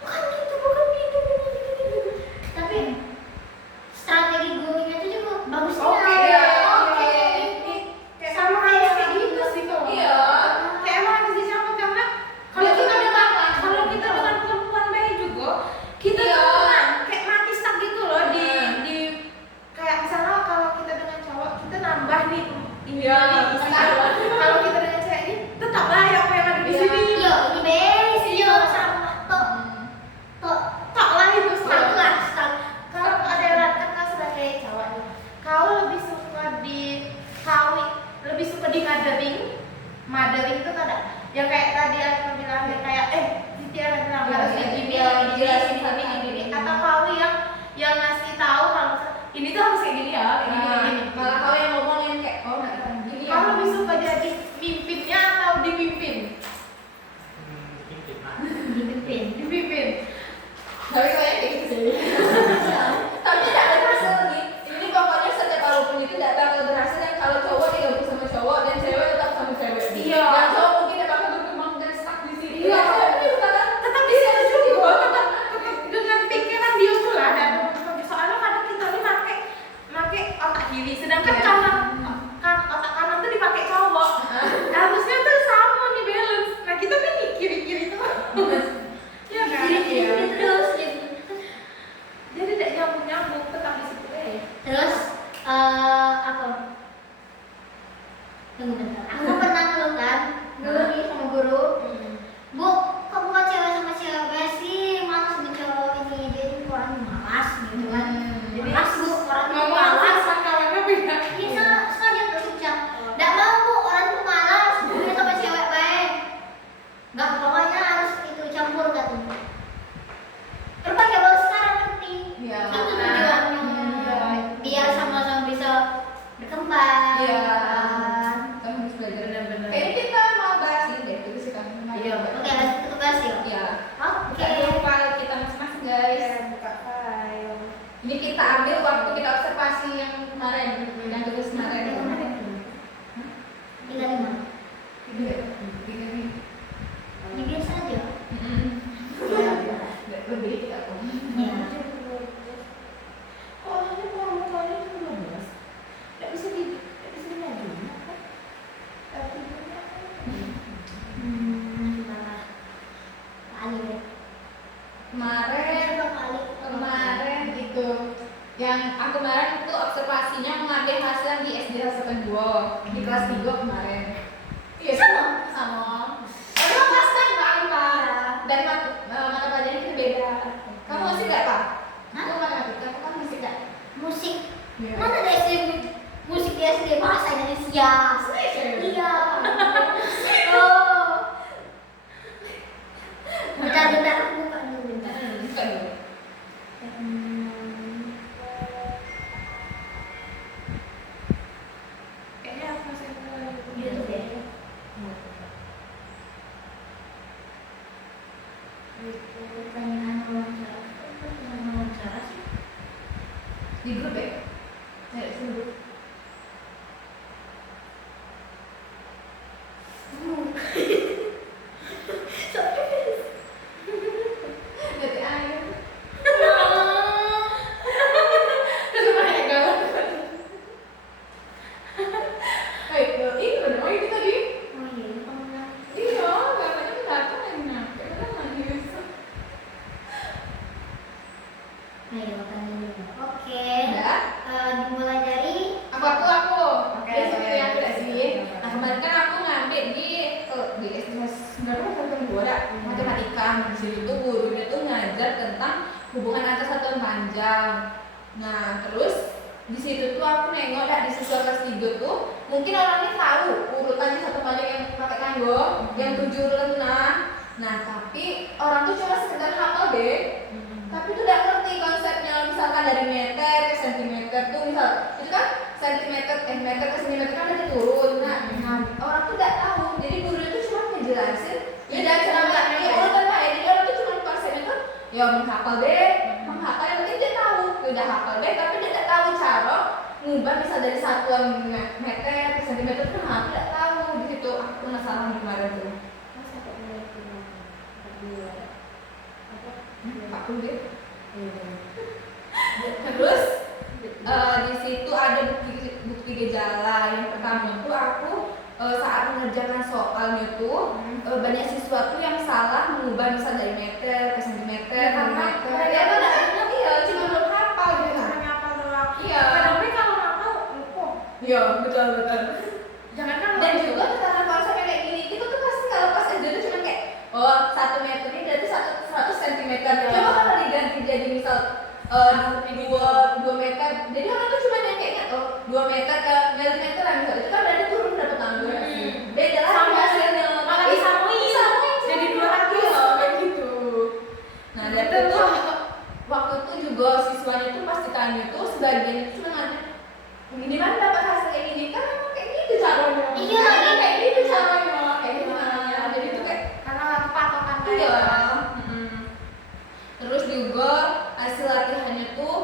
Bukan gitu, bukan gitu, bukan gitu. Tapi strategi groomingnya itu juga bagus Oke, banget. ya. Oke. Kayak Sama kayak gitu sih kalau. Iya. Kayak emang harus dicampur karena kalau Dia kita tuh dengan apa? kalau kita dengan perempuan baik juga kita Iya. tuh kayak mati stuck gitu loh di Nah. kayak misalnya kalau kita dengan cowok kita nambah nih ini Iya, nih pasti. kalau kita dengan cewek ini tetap lah yang ada di Iya. sini Yo, ini bes, yo sama tok tok tak lah itu stuck lah, stuck. kalau ada kan sebagai cowok nih kau lebih suka di kawin lebih suka di mothering itu kan ada yang kayak tadi aku bilang kayak Siti ada bilang Iya, harus iya, kayak gini iya, gini jelasin gini sama gini ini. atau kau yang ngasih tahu kalau ini tuh harus kayak gini ya kayak gini kayak gini Malah kau yang ngomongin kayak oh nggak gini ya. kau lebih suka jadi mimpinnya atau dipimpin Mungkin lah. dipimpin. dipimpin Tapi kayaknya kayak gitu sih. Tapi tidak ada berhasil nih. Ini pokoknya setiap apapun itu tidak bakal berhasil dan kalau cowok dia gabung sama cowok dan cewek tetap sama cewek. Iya. Dan cowok mungkin dia bakal berkembang dan stuck di sini. Iya. Dan cewek dia bakal tetap di situ juga tetap dengan pikiran dia tuh lah dan soalnya kadang kita nih pakai otak kiri sedangkan Iya. kanan otak kanan tuh dipakai cowok harusnya tuh sama nih balance nah kita kan nih kiri tuh ya kan Kiri-kiri terus gitu. jadi tidak nyambung tetap di situ Terus apa? Tunggu bentar. Aku pernah ngeluh kan, ngeluh nih sama guru. Bu, kok bukan cewek sama cewek sih? Malas sama cowok ini. Jadi orang malas gitu kan. Jadi Malas bu, orang tuh ngomong malas. sama kawannya beda Kita sengaja tuh ucap. Nggak mau bu, orang tuh malas. Dia sama cewek baik. Nggak, pokoknya harus itu campur katanya. Rupanya baru sekarang ngerti. Iya. Itu tujuannya. Biar sama-sama bisa berkembang. Iya. kan. Kamu harus belajar. benar-benar Kayaknya kita mau bahas ini deh, itu sih kamu. Iya. Oke, lanjut ke tugas yuk. Iya. Oke. Buka dulu file kita masing-masing guys. buka file Ini kita ambil waktu kita observasi yang kemarin, yang tugas kemarin. 35. Ini biasa aja. Lebih kita kok. Ya. Oh, ini mukanya itu 12. Nggak bisa dimajuin apa? Gimana? Kali ya. Kemarin itu yang aku kemarin itu observasinya mengambil hasil yang di SD Hasapan 2 di kelas 3 kemarin. Iya sama. Tapi kelas kan Pak. Dan mata pelajarannya itu beda. Kamu masih nggak Pak? Hah? Kamu matematika, kamu kan masih nggak? Musik. Iya. Mana ada SD musik di SD bahasa Indonesia? Iya. Oh. Bentar aku buka dulu bentar. Bukan dulu. Kayaknya aku masih YouTube ya. Pertanyaan wawancara. Pertanyaan wawancara sih. Di grup ya? Ya, di grup. Dari air. Terus kayak galau. Ini bener itu tadi. Oh iya, kamu bilang. Iya, katanya kenapa lagi nyampe, udah nangis. Ayo tanya dulu. Oke. Udah? Dimulai dari Aku. Oke, Jadi seperti yang aku oke. sih. Nah kemarin kan aku ngambil di SD sebenarnya satuan 2 ada matematika. Di situ tuh gurunya tuh ngajar tentang hubungan antar satuan panjang. Nah terus di situ tuh aku nengok di siswa kelas 3 tuh mungkin orangnya tahu urutannya satu panjang yang pakai kanggo, yang 7 urutan tengah. Nah tapi orang tuh cuma sekedar hafal deh. Tapi tuh udah ngerti konsepnya, misalkan dari meter ke sentimeter tuh misal itu kan meter ke sentimeter kan ada turun. Nah, orang tuh udah tahu, jadi gurunya tuh cuma ngejelasin ya dan cara ngerti urutan lah ya. Jadi orang tuh cuma konsepnya tuh ya ya menghafal menghafal yang penting dia tahu udah hafal tapi dia tidak tahu cara ngubah misal dari satuan meter ke sentimeter itu tidak tahu di situ. Aku penasaran kemarin tuh. Aku deh. Terus di situ ada bukti gejala. Yang pertama itu aku saat mengerjakan soalnya tuh banyak siswa tuh yang salah mengubah misal dari meter ke sentimeter karena mereka tuh iya cuma belum hafal gitu kan. hanya apa doang. Iya. Tapi kalau hafal lupa. Iya betul. Jangan kan Dan juga tekanan konsep kayak gini itu tuh pasti kalau pas SD tuh cuma kayak 1 meter ini berarti 100 sentimeter. Coba kalau diganti jadi misal 2 meter, jadi orang tuh cuma yang kayaknya 2 meter ke milimeter lah misal, itu kan berarti turun berapa tanggung sih. Beda lah Sama hasilnya. malah disamuin jadi 200 kayak gitu. Nah dari itu waktu itu juga siswanya tuh pas ditanya tuh sebagian itu cuma nanya gimana dapat hasil kayak gini kan memang kayak gitu caranya. Iya, Kan kayak gitu caranya kayak gimana. Jadi itu kayak karena aku patokan iya. Terus juga hasil latihannya tuh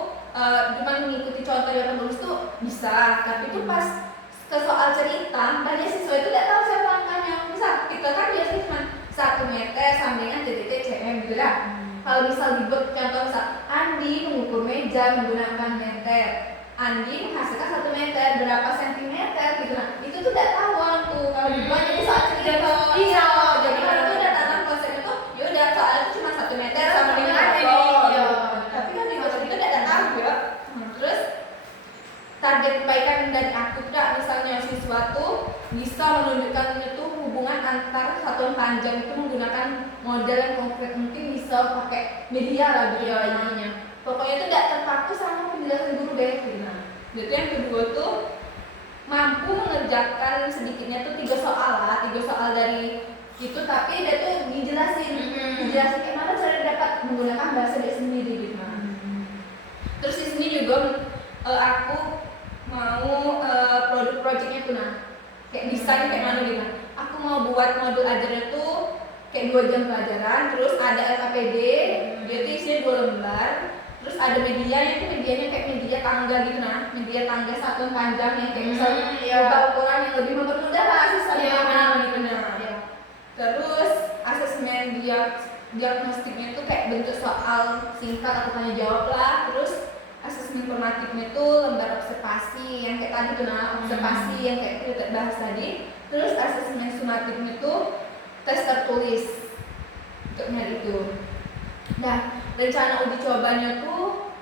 cuma mengikuti contoh yang tertulis tuh bisa, tapi tuh pas ke soal cerita banyak siswa itu tidak tahu siapa angkanya. Misal kita kan biasanya cuma 1 meter sambungan titik cm gitu ya. Kalau misal dibuat contoh misal Andi mengukur meja menggunakan meter, Andi menghasilkan 1 meter berapa sentimeter gitu. Nah itu tuh tidak tahuan tuh kalau dibuat jadi soal cerita. Iya, jadi kalau itu udah tanam konsepnya tuh yaudah soal itu cuma 1 meter sama dengan tapi kan di konsep itu tidak tahu ya. Terus target kebaikan dari aku tidak misalnya siswa tuh bisa menunjukkan itu hubungan antar satuan panjang itu menggunakan model yang konkret, mungkin bisa pakai media lah gitu ya intinya. Pokoknya itu tidak terpaku sama penjelasan guru deh gitu. Nah, jadi yang kedua tuh mampu mengerjakan sedikitnya tuh 3 soal lah, 3 soal dari itu, tapi dia tuh dijelasin kayak mana cara dapat menggunakan bahasa dia sendiri gitu. Terus di sini juga aku mau produk projectnya tuh nah kayak desain kayak mana gitu. Aku mau buat modul ajarnya tuh kayak 2 jam pelajaran, terus ada LKPD, dia tuh isinya 2 lembar, terus ada medianya itu medianya kayak media tangga gitu nah, media tangga satuan panjang yang kayak misalnya ukuran yang lebih mempermudah lah asesmen gitu nah. Terus asesmen diagnostiknya itu kayak bentuk soal singkat atau tanya jawab lah. Terus asesmen formatifnya itu lembar observasi yang kayak tadi tuh nah, observasi yang kayak kita bahas tadi. Terus asesmen sumatifnya itu tes tertulis untuknya itu. Nah rencana uji cobanya tuh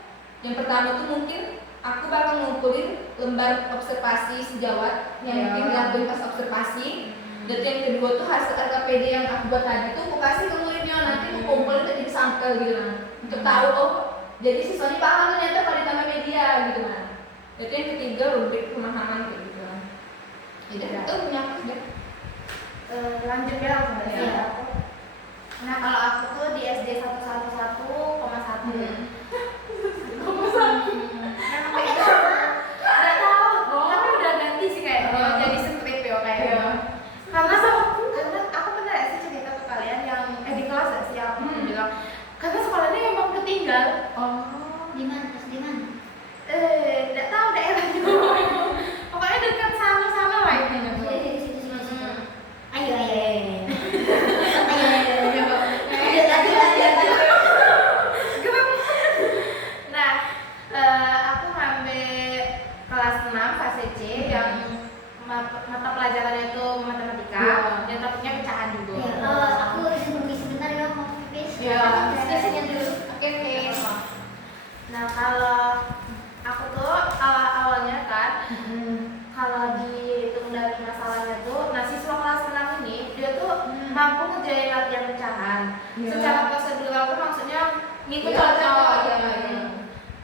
yang pertama tuh mungkin aku bakal ngumpulin lembar observasi sejawat yang mungkin dilakuin pas observasi. Dan yang kedua tuh hasil LKPD yang aku buat tadi tuh aku kasih ke muridnya, nanti aku kumpulin jadi sampel gitu kan, untuk tahu jadi siswanya paham ternyata kalau ditambah media gitu kan. Jadi yang ketiga rubrik pemahaman gitu kan. Jadi itu punya aku sudah. Lanjut ya langsung dari aku. Nah kalau aku tuh di SD 111,1 Emang kayak gitu. Nggak tahu, tapi udah ganti sih kayaknya jadi skrip ya kayaknya. Karena aku pernah sih cerita ke kalian yang di kelas ya sih aku bilang karena sekolahnya emang ketinggal. Di mana? Nggak tahu daerahnya. Pokoknya dekat sana lah intinya. Ayo. Nah, aku ngambil kelas 6 fase C yang mata pelajarannya itu matematika, yang topiknya pecahan juga. Aku izin sebentar ya mau pipis. Discussnya dulu. Oke. Nah, kalau aku tuh awalnya kan, kalau dihitung dari masalahnya tuh, nah siswa kelas 6 ini dia tuh mampu ngerjain latihan pecahan. Secara prosedural tuh maksudnya ngikut cocok.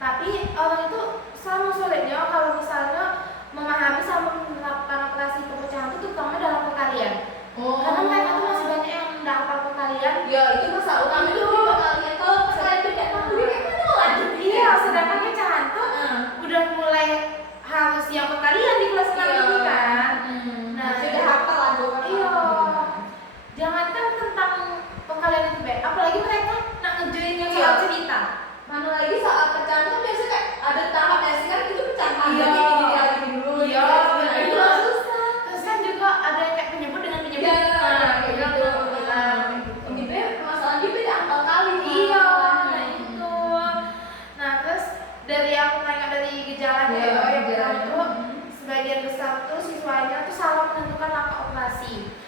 Tapi orang itu sama sulitnya kalau misalnya memahami sama menerapkan operasi perpecahan itu terutama dalam perkalian. Karena mereka tuh masih banyak yang nggak hafal perkalian. Ya itu masalah utama itu perkalian. Kalau perkalian tidak tahu dia kayak mana lanjut. Iya, sedangkan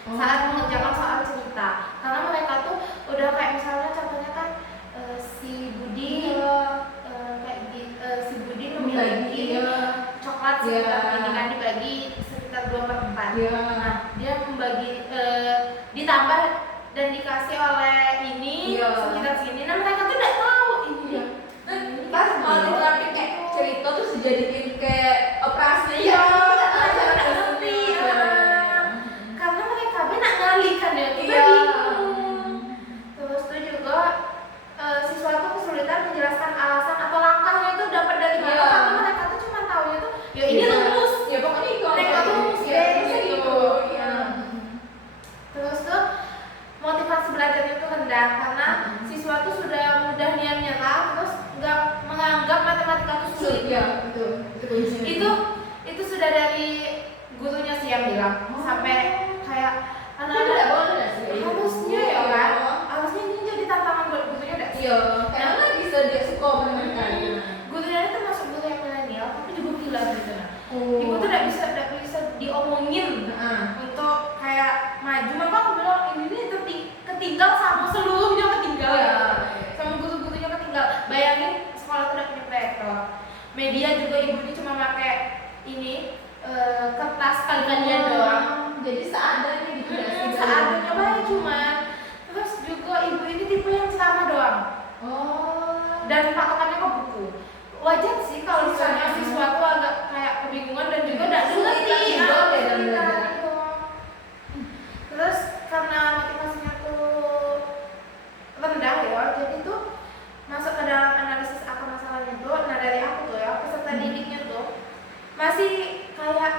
saat mengerjakan soal cerita, karena mereka tuh udah kayak misalnya contohnya kan si Budi si Budi memiliki coklat sekitar ini kan dibagi sekitar 2/4. Nah dia membagi ditambah dan dikasih oleh ini sekitar segini. Nah mereka tuh nggak tahu ini. Pas mau diterapin kayak cerita terus dijadiin kayak operasi Iya, aja nggak ngerti. Karena mereka nak ngalihkan ya, kita Iya. bingung. Terus tuh juga siswa tuh kesulitan menjelaskan alasan atau langkahnya itu dapat dari mana, Iya. karena mereka tuh cuma taunya tuh ya ini rumus. ya pokoknya itu Mereka tuh rumus ya, biasanya gitu. Iya. Terus tuh motivasi belajarnya itu rendah karena siswa tuh sudah mudah nyerah, terus nggak menganggap matematika itu sulit. Iya, betul. Itu kuncinya. Itu sudah dari gurunya sih yang bilang sampai kayak Tidak anak-anak boleh nggak sih? harusnya ya kan, harusnya ini jadi tantangan buat gurunya nggak sih? Iya, karena bisa dia suka matematika. Gurunya itu termasuk guru yang milenial tapi juga gila gitu nah. Oh. Ibu tuh nggak bisa diomongin untuk kayak maju, maka aku bilang ini nih ketinggal sama seluruhnya ketinggal. Iya. Sama guru-gurunya ketinggal. Bayangin sekolah tuh udah punya proyektor, media juga ibu ini cuma pakai ini kertas kalian doang. Jadi seadanya gitu ya. Seadanya banyak cuman. Terus juga ibu ini tipe yang ceramah doang. Oh. Dan patokannya ke buku. Wajar sih kalau misalnya siswa tuh agak kayak kebingungan dan juga nggak ngerti. Terus karena motivasinya tuh rendah ya, jadi tuh masuk ke dalam analisis akar masalahnya tuh. Nah dari aku tuh ya, peserta didiknya tuh masih kayak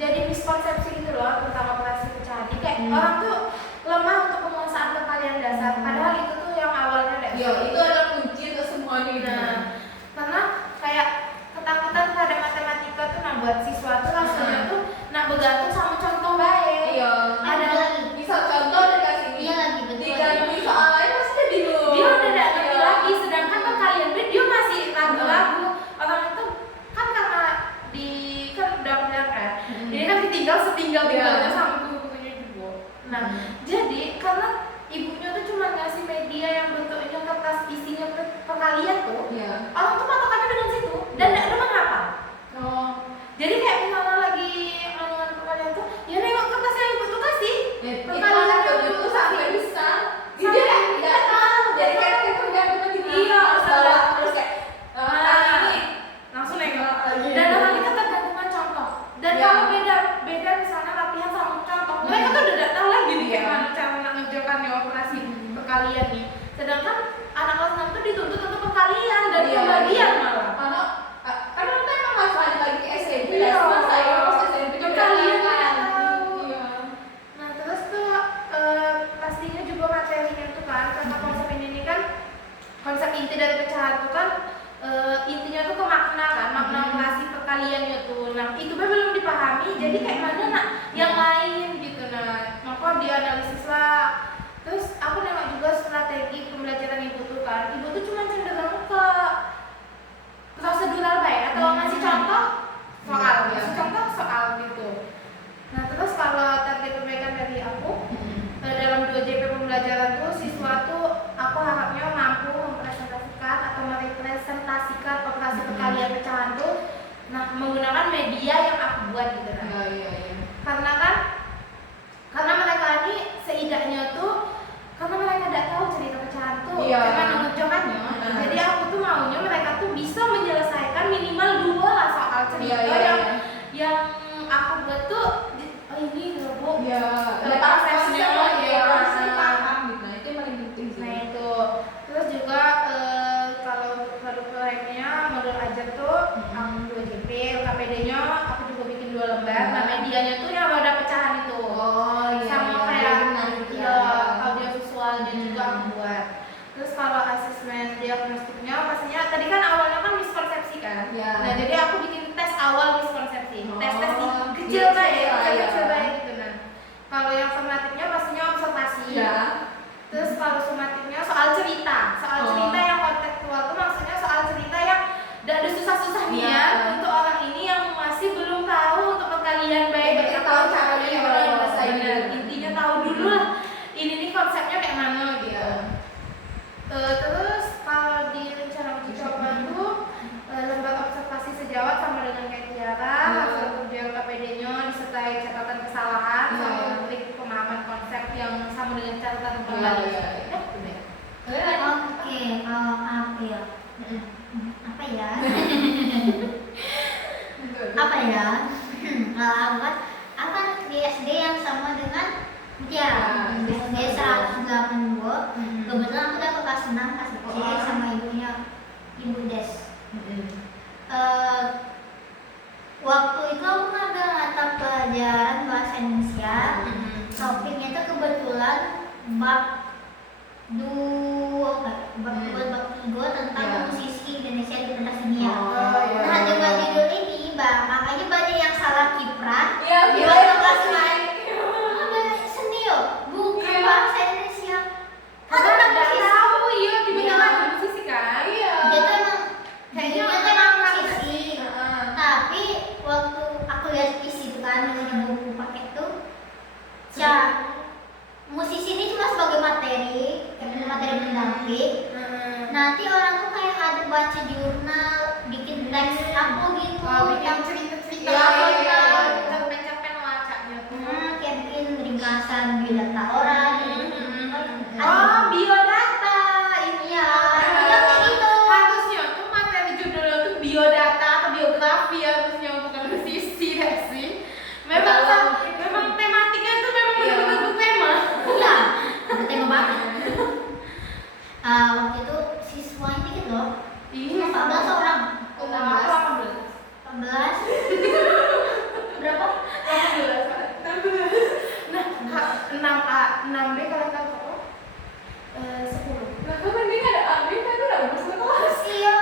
jadi miskonsepsi gitu loh tentang operasi pecahan. Jadi kayak orang tuh lemah untuk penguasaan perkalian dasar, padahal itu tuh yang awalnya dasar. Ya, itu adalah kunci untuk semuanya gitu. Nah, karena kayak ketakutan terhadap matematika tuh nah buat siswa tuh rasanya tuh nak bergantung sama contoh baik. Iya. Ada lagi. Misal contoh dikasih Iya lagi betul. dikasih soal lain pasti dia bingung. Dia udah tidak ngerti Iya. lagi, sedangkan perkalian B dia masih ragu-ragu. Orang itu kan karena kan udah benar kan, ini kan setinggal-tinggalnya sama guru-gurunya juga. Nah, jadi karena ibunya tuh cuma ngasih media yang bentuknya kertas isinya perkalian tuh, orang tuh patokannya dengan situ dan tidak ada mengapa. Oh. Jadi kayak misalnya lagi ngomongin perkalian tuh, ya nengok kertas yang ibu tuh kasih. Itu Perkalian anak yang itu ibu tuh sampai kasih. bisa. Sampai Dia nggak nggak tahu. Jadi kayak tergantung di Iya, masalah terus kayak ini langsung nengok. lagi. Dan orang itu ketergantungan contoh. Dan Ya. kalau beda misalnya latihan sama contoh, mereka tuh udah tahu lagi nih kayak Iya. mana cara mengerjakan ya operasi perkalian nih. Sedangkan anak kelas 6 tuh dituntut untuk perkalian dan Iya. pembagian malah. Karena kita emang harus balik lagi ke SMP. Iya. Masa ya pas SMP juga Perkalian udah nggak tahu. tahu. Iya. Nah terus tuh pastinya juga materinya tuh kan, karena konsep ini kan konsep inti dari pecahan tuh kan intinya tuh ke makna kan, makna operasi perkaliannya tuh. Nah itu belum dipahami, jadi kayak mana nak yang lain gitu. Nah maka dianalisis lah. Terus aku nengok juga strategi pembelajaran ibu tuh kan, ibu tuh cuma cenderung ke prosedural baik atau ngasih contoh soal, ngasih contoh soal gitu. Nah terus kalau target perbaikan dari aku dalam 2 JP pembelajaran tuh siswa tuh aku harapnya mampu mempresentasikan atau merepresentasikan operasi perkalian pecahan tuh nah menggunakan media yang aku buat gitu kan. Iya. Karena mereka ini setidaknya tuh karena mereka tidak tahu cerita pecahan tuh Iya. karena menunjukkannya. Jadi aku tuh maunya mereka tuh bisa menyelesaikan minimal 2 lah soal cerita yang aku buat tuh ini loh Bu. Iya. Prosesnya ya. Pasti paham gitu. Nah, itu yang paling penting sih. Nah itu terus juga kalau untuk produk lainnya modul ajar tuh aku 2 JP, KPD-nya aku juga bikin 2 lembar. Nah medianya tuh yang roda pecahan itu. Oh iya. Sama iya. kayak Benar, gitu ya audio visualnya juga aku buat. Terus kalau asesmen apa ya? Apa ya? Kalau aku kan di SD yang sama dengan Mutiara, SD 182. Kebetulan aku udah ke kelas 6 kelas C sama ibunya, Ibu Des. Waktu itu aku ngambil mata pelajaran bahasa Indonesia. Topiknya itu kebetulan bab 2 tentang musisi Indonesia di pentas dunia. Nah, dengan judul ini, makanya banyak yang salah kiprah. Di waktu kelas lain. Seni yo, bukan bahasa Indonesia. Karena musisi. musisi kan? Dia tuh emang kayaknya dia tuh emang musisi. Tapi waktu aku lihat isi itu kan dengan buku paket tuh, ya musisi ini cuma sebagai materi pendamping. Nanti orang tuh kayak ada baca jurnal, bikin teks apa gitu, yang cerita-cerita Capek-capek wacanya tuh. kayak bikin ringkasan biodata orang. Biodata ini Iya, kayak gitu. harusnya tuh materi judulnya tuh biodata atau biografi, harusnya bukan musisi deh sih. Memang tematiknya tuh memang benar-benar bertema. Iya, ada tema banget. Waktu itu siswanya dikit loh, Iya, 14 orang. 18. 14 berapa? 18. Nah, 6B kalau tahu kok 10. Nah, kapan dia ada Amin kan udah masuk kelas. Iya.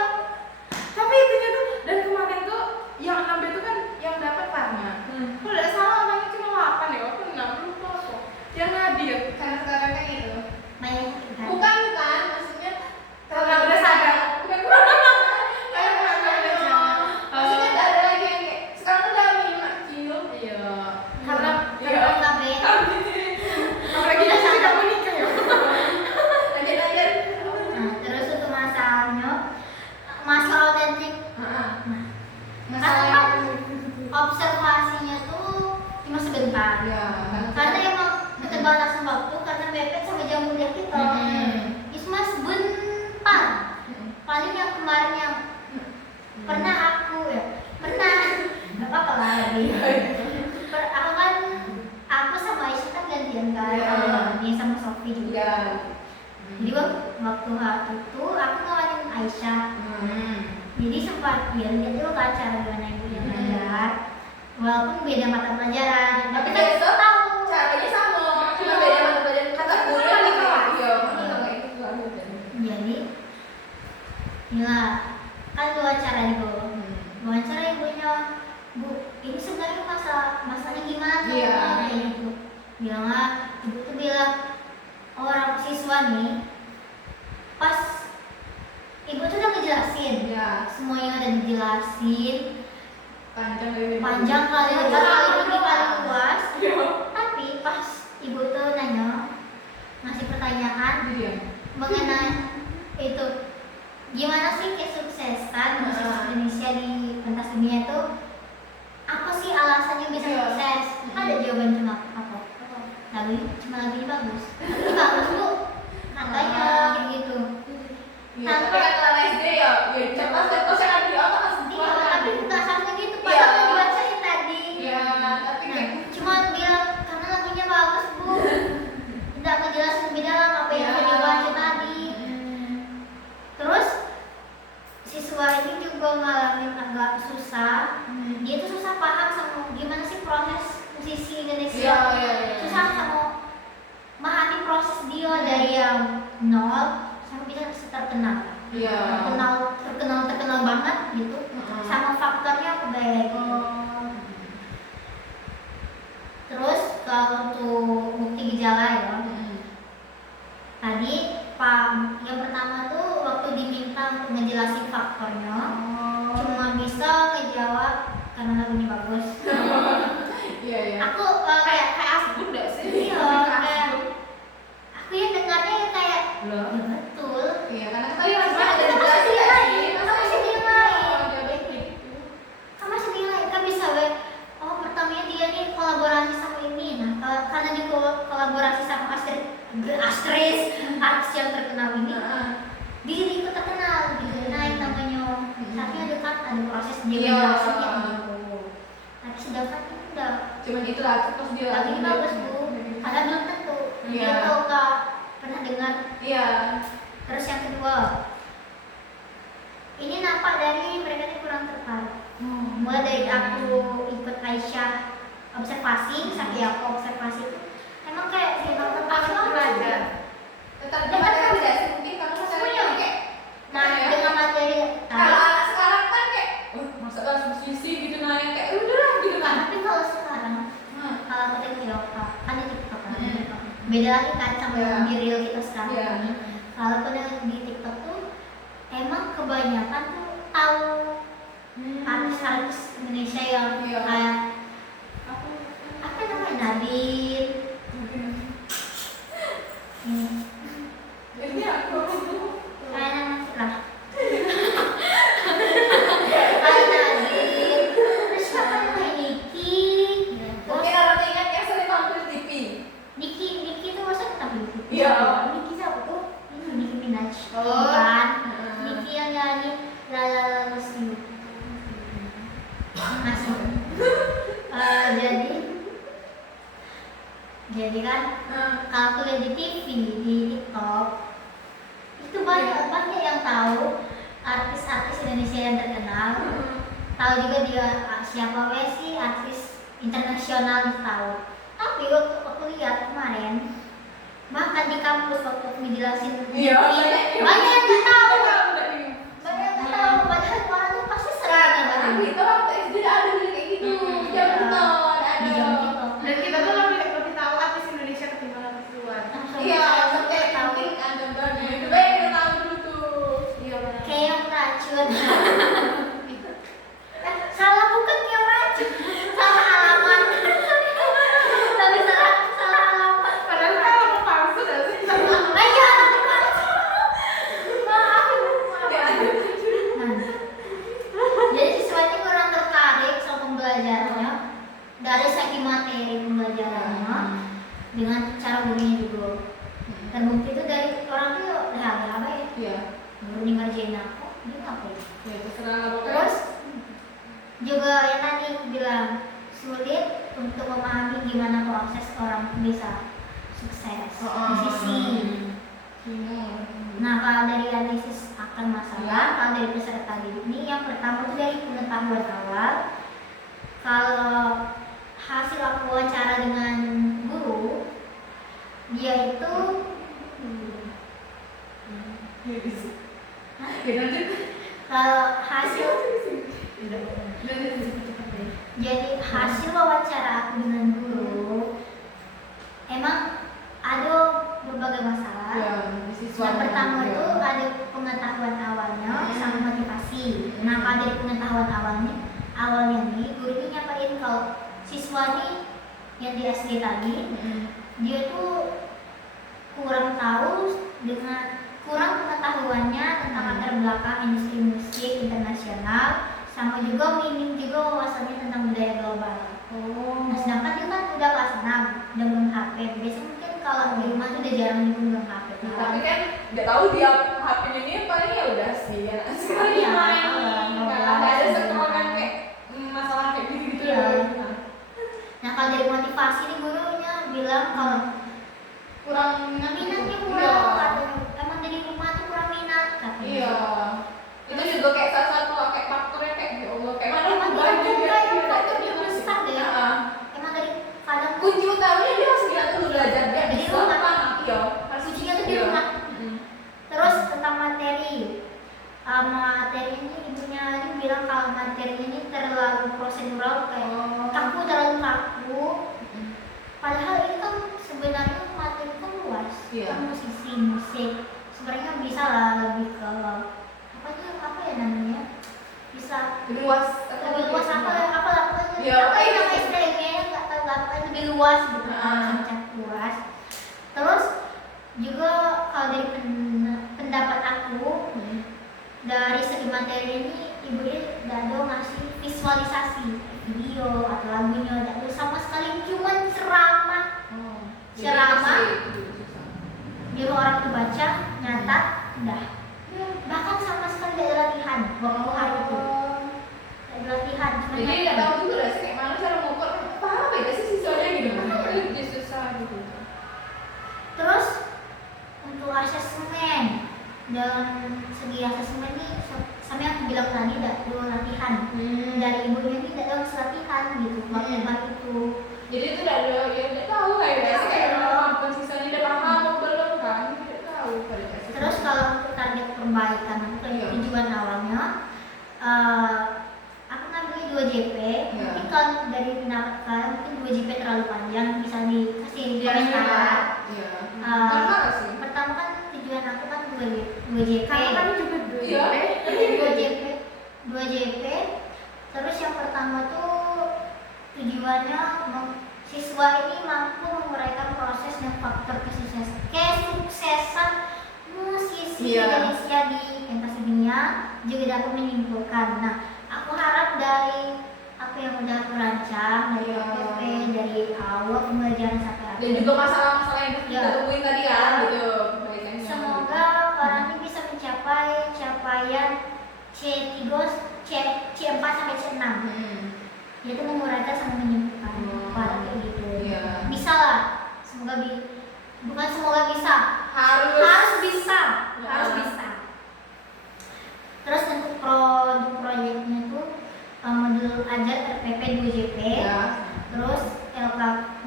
Tapi intinya tuh dan kemarin tuh yang 6B itu kan yang dapat Parma. Kalau tidak salah orangnya cuma 8 ya, aku 6 lupa kok. Yang Nadia karena sekarang kayak gitu. Banyak kan? Bukan, maksudnya karena udah sadar. Bukan karena udah sadar. Maksudnya nggak ada lagi yang kayak sekarang udah minat kilo. Iya. Karena KB. apalagi dia tidak menikah ya. Lanjut. Nah, terus untuk masalah autentik. Karena kan observasinya tuh cuma sebentar. Karena emang keterbatasan waktu karena mepet sama jam kuliah kita. Cuma sebentar. Paling yang kemarin yang pernah nggak apa-apa lah lagi. Aku sama Aisyah kan gantian kan, dia sama Sofi juga. Jadi waktu itu aku ngelawanin Aisyah. Jadi sempat dia lihat dulu kan cara gimana ibu yang belajar. Walaupun beda mata pelajaran, tapi kan besok tahu. caranya sama, cuma beda mata pelajaran. Kata guru Sama di kelas. Jadi, inilah kan wawancara ibu. Wawancara ibunya, Bu, ini sebenarnya masalahnya gimana? Kayak gitu. Ibu tuh bilang, orang siswa nih, pas ibu tuh udah ngejelasin, semuanya udah dijelasin, panjang kali lebar kali tinggi kali luas. Tapi pas ibu tuh nanya, ngasih pertanyaan mengenai itu, gimana sih kesuksesan musisi Indonesia di pentas dunia itu? Apa sih alasannya bisa sukses? Ada jawaban cuma apa? Lagunya bagus. Ini bagus Bu, katanya kayak gitu. Tapi kan kalau SD ya cepat terus yang ada di otak Iya, tapi nggak sampai gitu. Padahal kan dibacain tadi. tapi Nah, cuma bilang karena lagunya bagus Bu, tidak ngejelasin lebih dalam apa yang udah dibaca tadi. Terus siswa ini juga ngalamin agak susah. Dia tuh susah paham sama gimana sih proses musisi Indonesia. Susah sama memahami proses dia dari yang nol sampai bisa terkenal. Terkenal banget gitu. Sama faktornya aku baik. Terus kalau untuk bukti gejala ya. Tadi yang pertama tuh waktu diminta untuk ngejelasin faktornya, cuma bisa ngejawab karena lagunya bagus. Aku kayak asbun enggak sih? iya, kayak aku yang dengarnya kayak ya betul. karena Tapi ada kan jelasin masih nggak nilai, sih? kan masih nilai. Kan masih nilai, kan bisa pertamanya dia nih kolaborasi sama ini. Nah, karena di kolaborasi sama artis yang terkenal ini, dia jadi ikut terkenal gitu. Naik namanya Iya. jelasin kayak gitu. Tapi sedangkan ini udah Cuman itulah terus dia lagi bagus bu, karena belum tentu Iya. dia tahu kak pernah dengar. Iya. Terus yang kedua, ini nampak dari mereka yang kurang tertarik. Mulai dari aku ikut Aisyah observasi sampai aku observasi itu emang kayak dia nggak tertarik belajar. Tetap di materi tidak sih mungkin karena Semuanya. saya kayak Nah ya. dengan materi Kalau anak sekarang kan kayak masa harus musisi gitu nanya kayak udahlah gitu kan. tapi kalau sekarang kalau aku tengok ya kan di TikTok kan. Beda lagi kan sama Iya. di real kita sekarang Iya. ini. Kalau pendengar di TikTok tuh emang kebanyakan tuh tahu artis-artis Indonesia yang Iya. kayak apa namanya Nabil. Jadi aku Kayak nama lah. Kayak Nabil. Terus siapa namanya Niki. mungkin orang ingat yang sering tampil di TV. Niki itu masa tampil di TV? Iya. Niki siapa tuh? Ini Niki Minaj. Oh. Kan? Heeh. Niki yang nyanyi La La La Miss You. Masuk. Jadi kan kalau aku lihat di TV, di TikTok itu banyak yang tahu artis-artis Indonesia yang terkenal. Tahu juga dia siapa sih artis internasional yang tahu. Tapi waktu aku lihat kemarin bahkan di kampus waktu aku dijelasin Iya, banyak yang nggak tahu. Banyak. Banyak yang nggak tahu padahal orang tuh pasti sering ya Nah, kita waktu SD ada dulu kayak gitu. Jam nonton ada. di jam TikTok. Dan kita tuh lebih tahu artis Indonesia ketimbang artis luar. Iya, sampai mungkin kan gambarnya itu banyak yang tahu dulu tuh. Iya benar. Kayak yang racun. Salah bukan kayak racun, salah alamat. Tapi salah alamat. Padahal kalau mau palsu dah sih. Ayo alamat. Maaf. Ya. Nah, jadi siswanya kurang tertarik sama pembelajarannya dari segi materi pembelajarannya dengan cara gurunya juga. Terbukti itu dari orang tuh apa ya? Iya. Guru ini ngerjain aku, dia ngapain? Ya terserah lah pokoknya. Terus juga yang tadi aku bilang sulit untuk memahami gimana proses orang bisa sukses musisi. Nah kalau dari analisis akan masalah, kalau dari peserta didik ini yang pertama itu dari pengetahuan awal. Kalau hasil aku wawancara dengan guru, dia itu kalau hasil jadi hasil wawancara aku dengan guru emang ada berbagai masalah. Yang pertama itu ada pengetahuan awalnya sama motivasi. Nah kalau dari pengetahuan awalnya nih guru ini nyapain kalau siswa nih yang di SD tadi dia tuh kurang tahu dengan kurang pengetahuannya tentang latar belakang industri musik internasional sama juga minim juga wawasannya tentang budaya global. Nah sedangkan dia kan udah kelas 6 udah megang HP. Biasanya mungkin kalau di rumah tuh udah jarang juga megang HP. Tapi kan nggak tahu dia HP-nya ini paling ya udah sih ya. Sekarang Iya, main, nggak nggak ada sekolah kayak masalah kayak gitu-gitu Iya. ya. Nah kalau dari motivasi nih gurunya bilang kalau Kurang minatnya kurang, katanya. Emang dari rumah tuh kurang minat katanya. Iya. Itu juga kayak salah satu kayak faktornya kayak ya Allah kayak mana Emang baju dia dia kayak faktornya besar deh. Heeh. Emang dari kadang Kunci utamanya dia harus minat dulu belajar dia Di bisa rumah. apa? Iya. kuncinya tuh di Iya. rumah. Terus tentang materi, materi ini ibunya ini bilang kalau materi ini terlalu prosedural kayak kaku, terlalu kaku. Padahal ini kan sebenarnya materi kan luas, Iya. kan musisi musik sebenarnya bisa lah lebih ke apa ya namanya, bisa Lebih luas. lebih luas apa Iya, apa yang kayak nama gitu. istilahnya nggak tahu apa lebih luas gitu kan, sangat luas. Terus juga kalau dari pendapat aku dari segi materi ini ibu ini dado ngasih visualisasi video atau lagunya dado sama sekali cuman ceramah nyuruh orang tuh baca nyatat udah bahkan sama sekali tidak ada latihan waktu hari itu tidak ada ini tidak perlu latihan. Dari ibunya ini tidak harus latihan gitu waktu itu. Jadi itu udah ya udah tahu kayak biasa kayak Iya. kemampuan sisanya udah paham atau belum kan tidak tahu pada dasarnya. Terus kalau untuk target perbaikan aku kayak Iya. tujuan awalnya aku ngambil 2 JP. Iya. Mungkin kalau dari pendapat kalian mungkin 2 JP terlalu panjang, bisa dikasih Iya, komentar. iya. Eh, Kenapa sih? Pertama kan tujuan aku kan 2 JP. Kamu kan juga dua Iya. Tapi 2 JP. Terus yang pertama tuh tujuannya siswa ini mampu menguraikan proses dan faktor kesuksesan musisi Iya. Indonesia di pentas dunia juga dapat menyimpulkan. Nah, aku harap dari apa yang udah aku rancang dari Iya. OPP, dari awal pembelajaran sampai akhir. Dan juga masalah-masalah yang kita Iya. temuin tadi kan gitu. Kebaikannya. Semoga orang ini bisa mencapai capaian C3, C4 sampai C6. Yaitu menguraikan sama menyimpulkan. Kayak gitu. Iya. Bisa lah. Bukan semoga bisa. Harus Bisa. Ya. Harus bisa. Terus untuk proyeknya tuh modul ajar RPP 2JP. ya. Terus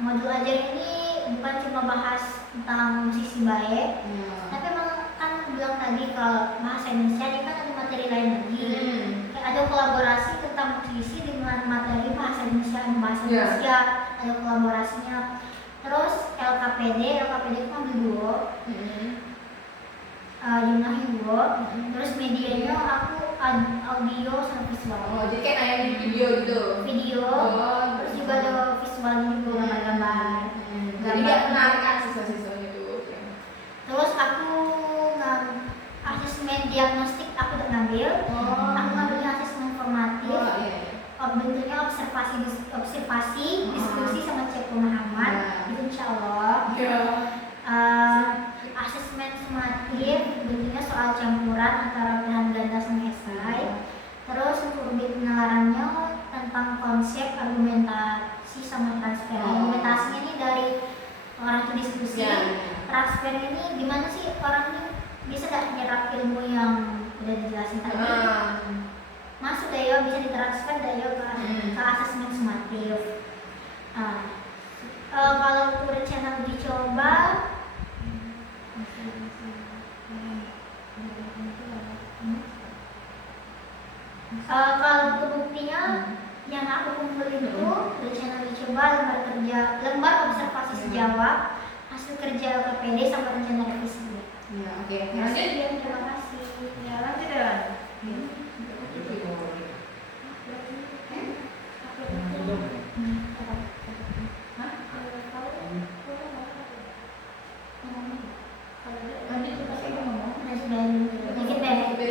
modul ajar ini bukan cuma bahas tentang musisi baik, tapi emang kan bilang tadi kalau bahasa Indonesia ini kan ada materi lain lagi. Kayak ada kolaborasi tentang musisi dengan materi bahasa Indonesia dan bahasa Iya. Indonesia, ada kolaborasinya. Terus LKPD itu kan duo, jumlahnya duo. Terus medianya aku audio sama visual. Oh, jadi kayak nayangin video gitu. Video, Oh, terus juga ada visualnya juga gambar-gambar. Jadi dia menarik kan siswa-siswanya tuh. Terus aku asesmen diagnostik aku udah ngambil. Oh. Aku ngambilnya asesmen formatif. Oh, iya. Bentuknya observasi, diskusi sama cek pemahaman. Nah. Itu insya Allah. Iya. Asesmen sumatif bentuknya soal campuran antara pilihan ganda sama esai. Terus untuk lebih penalarannya tentang konsep argumentasi sama transfer. Argumentasinya ini dari orang itu diskusi. Ya. Transfer ini gimana sih orang ini bisa gak nyerap ilmu yang udah dijelasin tadi? Masuk deh ya, bisa ditransfer deh ya ke asesmen sumatif. Kalau untuk rencana uji coba kalau untuk buktinya yang aku kumpulin itu rencana uji coba, lembar observasi sejawab, hasil kerja LKPD sama rencana revisi. Ya, oke. Lanjut ya, terima kasih. Ya lanjut ya.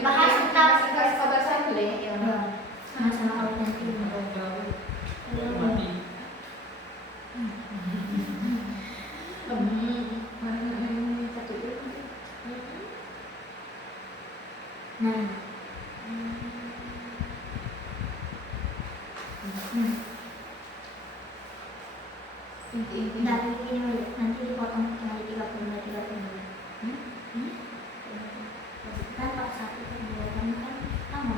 Bahas tentang kabar saya dulu ya. sama-sama nanti. Mati. Nah, Nah, ini nanti dipotong cuma 30 kan Pak satu kedua kan sama.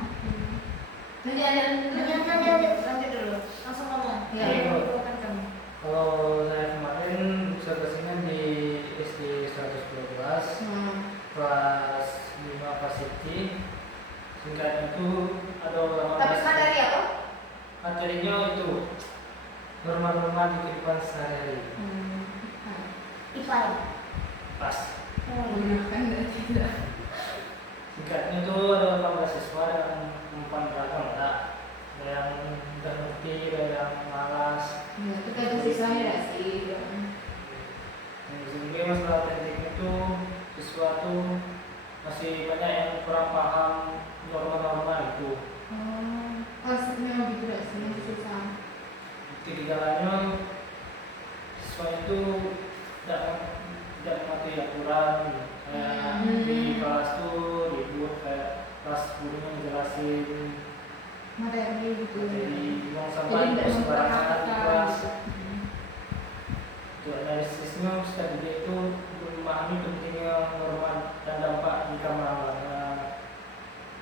Nanti ada Lanjut dulu. Langsung ngomong. Iya. Dulu kan kamu. Kalau saya kemarin observasinya di SD 112 kelas 5 kelas C. Singkatnya itu ada Tapi 18. materi apa? Materinya itu norma-norma di kehidupan sehari-hari. IPA ya? Pas. Menggunakan tidak. Singkatnya itu ada 18 siswa dan 4 beragam lah. Ada yang udah ngerti, ada yang malas. Ya, itu kan siswanya ya sih. Sebenarnya masalah teknik itu sesuatu masih banyak yang kurang paham norma-norma itu. Konsepnya lebih berat sih, masih susah. Ketiganya siswa itu tidak mengerti aturan. Kayak di kelas tuh ribut, kayak kelas gurunya ngejelasin Materi gitu. jadi buang sampah Jadi itu tidak sembarangan di memperhatikan. kelas. Untuk analisisnya studi dia itu memahami pentingnya norma dan dampak jika melanggar.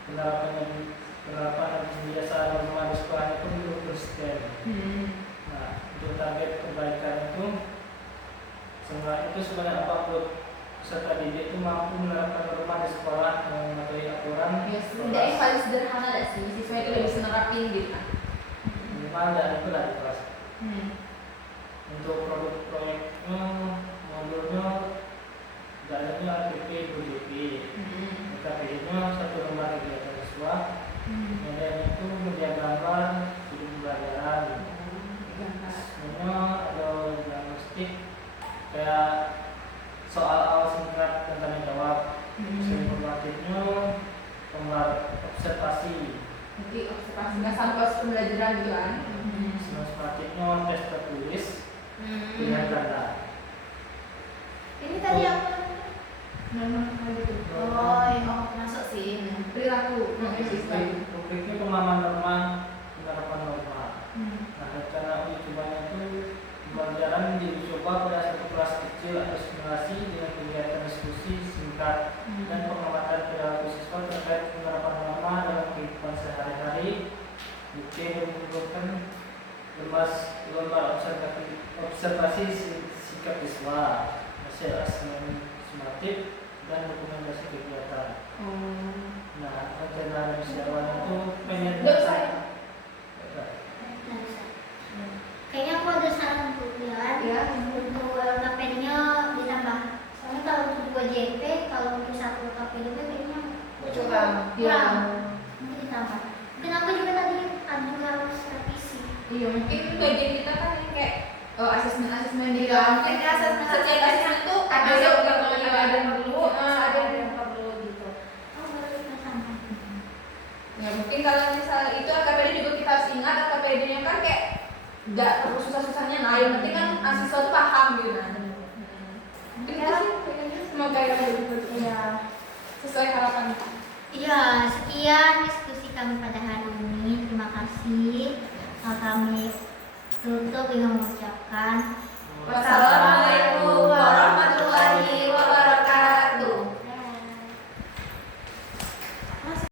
Penerapannya penerapan dan kebiasaan norma di sekolah itu belum konsisten. Nah, untuk target perbaikan itu sebanyak 40 peserta didik itu mampu menerapkan norma di sekolah yang mematuhi aturan. Ya, setidaknya paling sederhana gak sih, siswa itu udah bisa nerapin gitu kan. Minimal dan itu lah di kelas. Untuk produk proyeknya, modulnya, dalilnya APP, BJP. KPI-nya satu lembar kegiatan siswa. Kemudian itu media gambar, video pembelajaran. Sebenarnya ada diagnostik kayak soal awal singkat dan tanya jawab. Informatifnya gambar observasi. Jadi observasi nggak sampai pembelajaran gitu kan. Informatifnya tes tertulis pilihan ganda. Ini tadi apa? Normal gitu. Masuk sih. Perilaku siswa. Rubriknya pemahaman norma, penerapan norma. Nah, rencana uji cobanya itu pembelajaran dicoba pada satu kelas kecil atau simulasi dengan kegiatan diskusi singkat dan pengamatan perilaku siswa terkait penerapan norma dalam kehidupan sehari-hari. Bukti yang menunjukkan lembar observasi sikap siswa, hasil asesmen sumatif dan dokumentasi kegiatan. Nah, rencana misi awal itu pengen Kayaknya aku ada saran untuk Dilan. Untuk LKPD-nya ditambah. Soalnya kalau untuk 2 JP, kalau untuk 1 LKPD kayaknya Kurang. mungkin ditambah. Mungkin aku juga tadi juga harus revisi. Iya, mungkin bagian kita kan yang kayak asesmen gitu. Mungkin asesmen Setiap asesmen tuh ada yang perlu, ada yang perlu gitu. Oh, baru kita tambah. Ya mungkin kalau misalnya itu AKPD juga kita harus ingat AKPD-nya kan kayak nggak perlu susah-susahnya, nah yang penting kan siswa tuh paham gitu kan. Mungkin itu sih kayaknya, semoga ya sesuai harapan kita. Iya, sekian diskusi kami pada hari ini. Terima kasih. Kami tutup dengan mengucapkan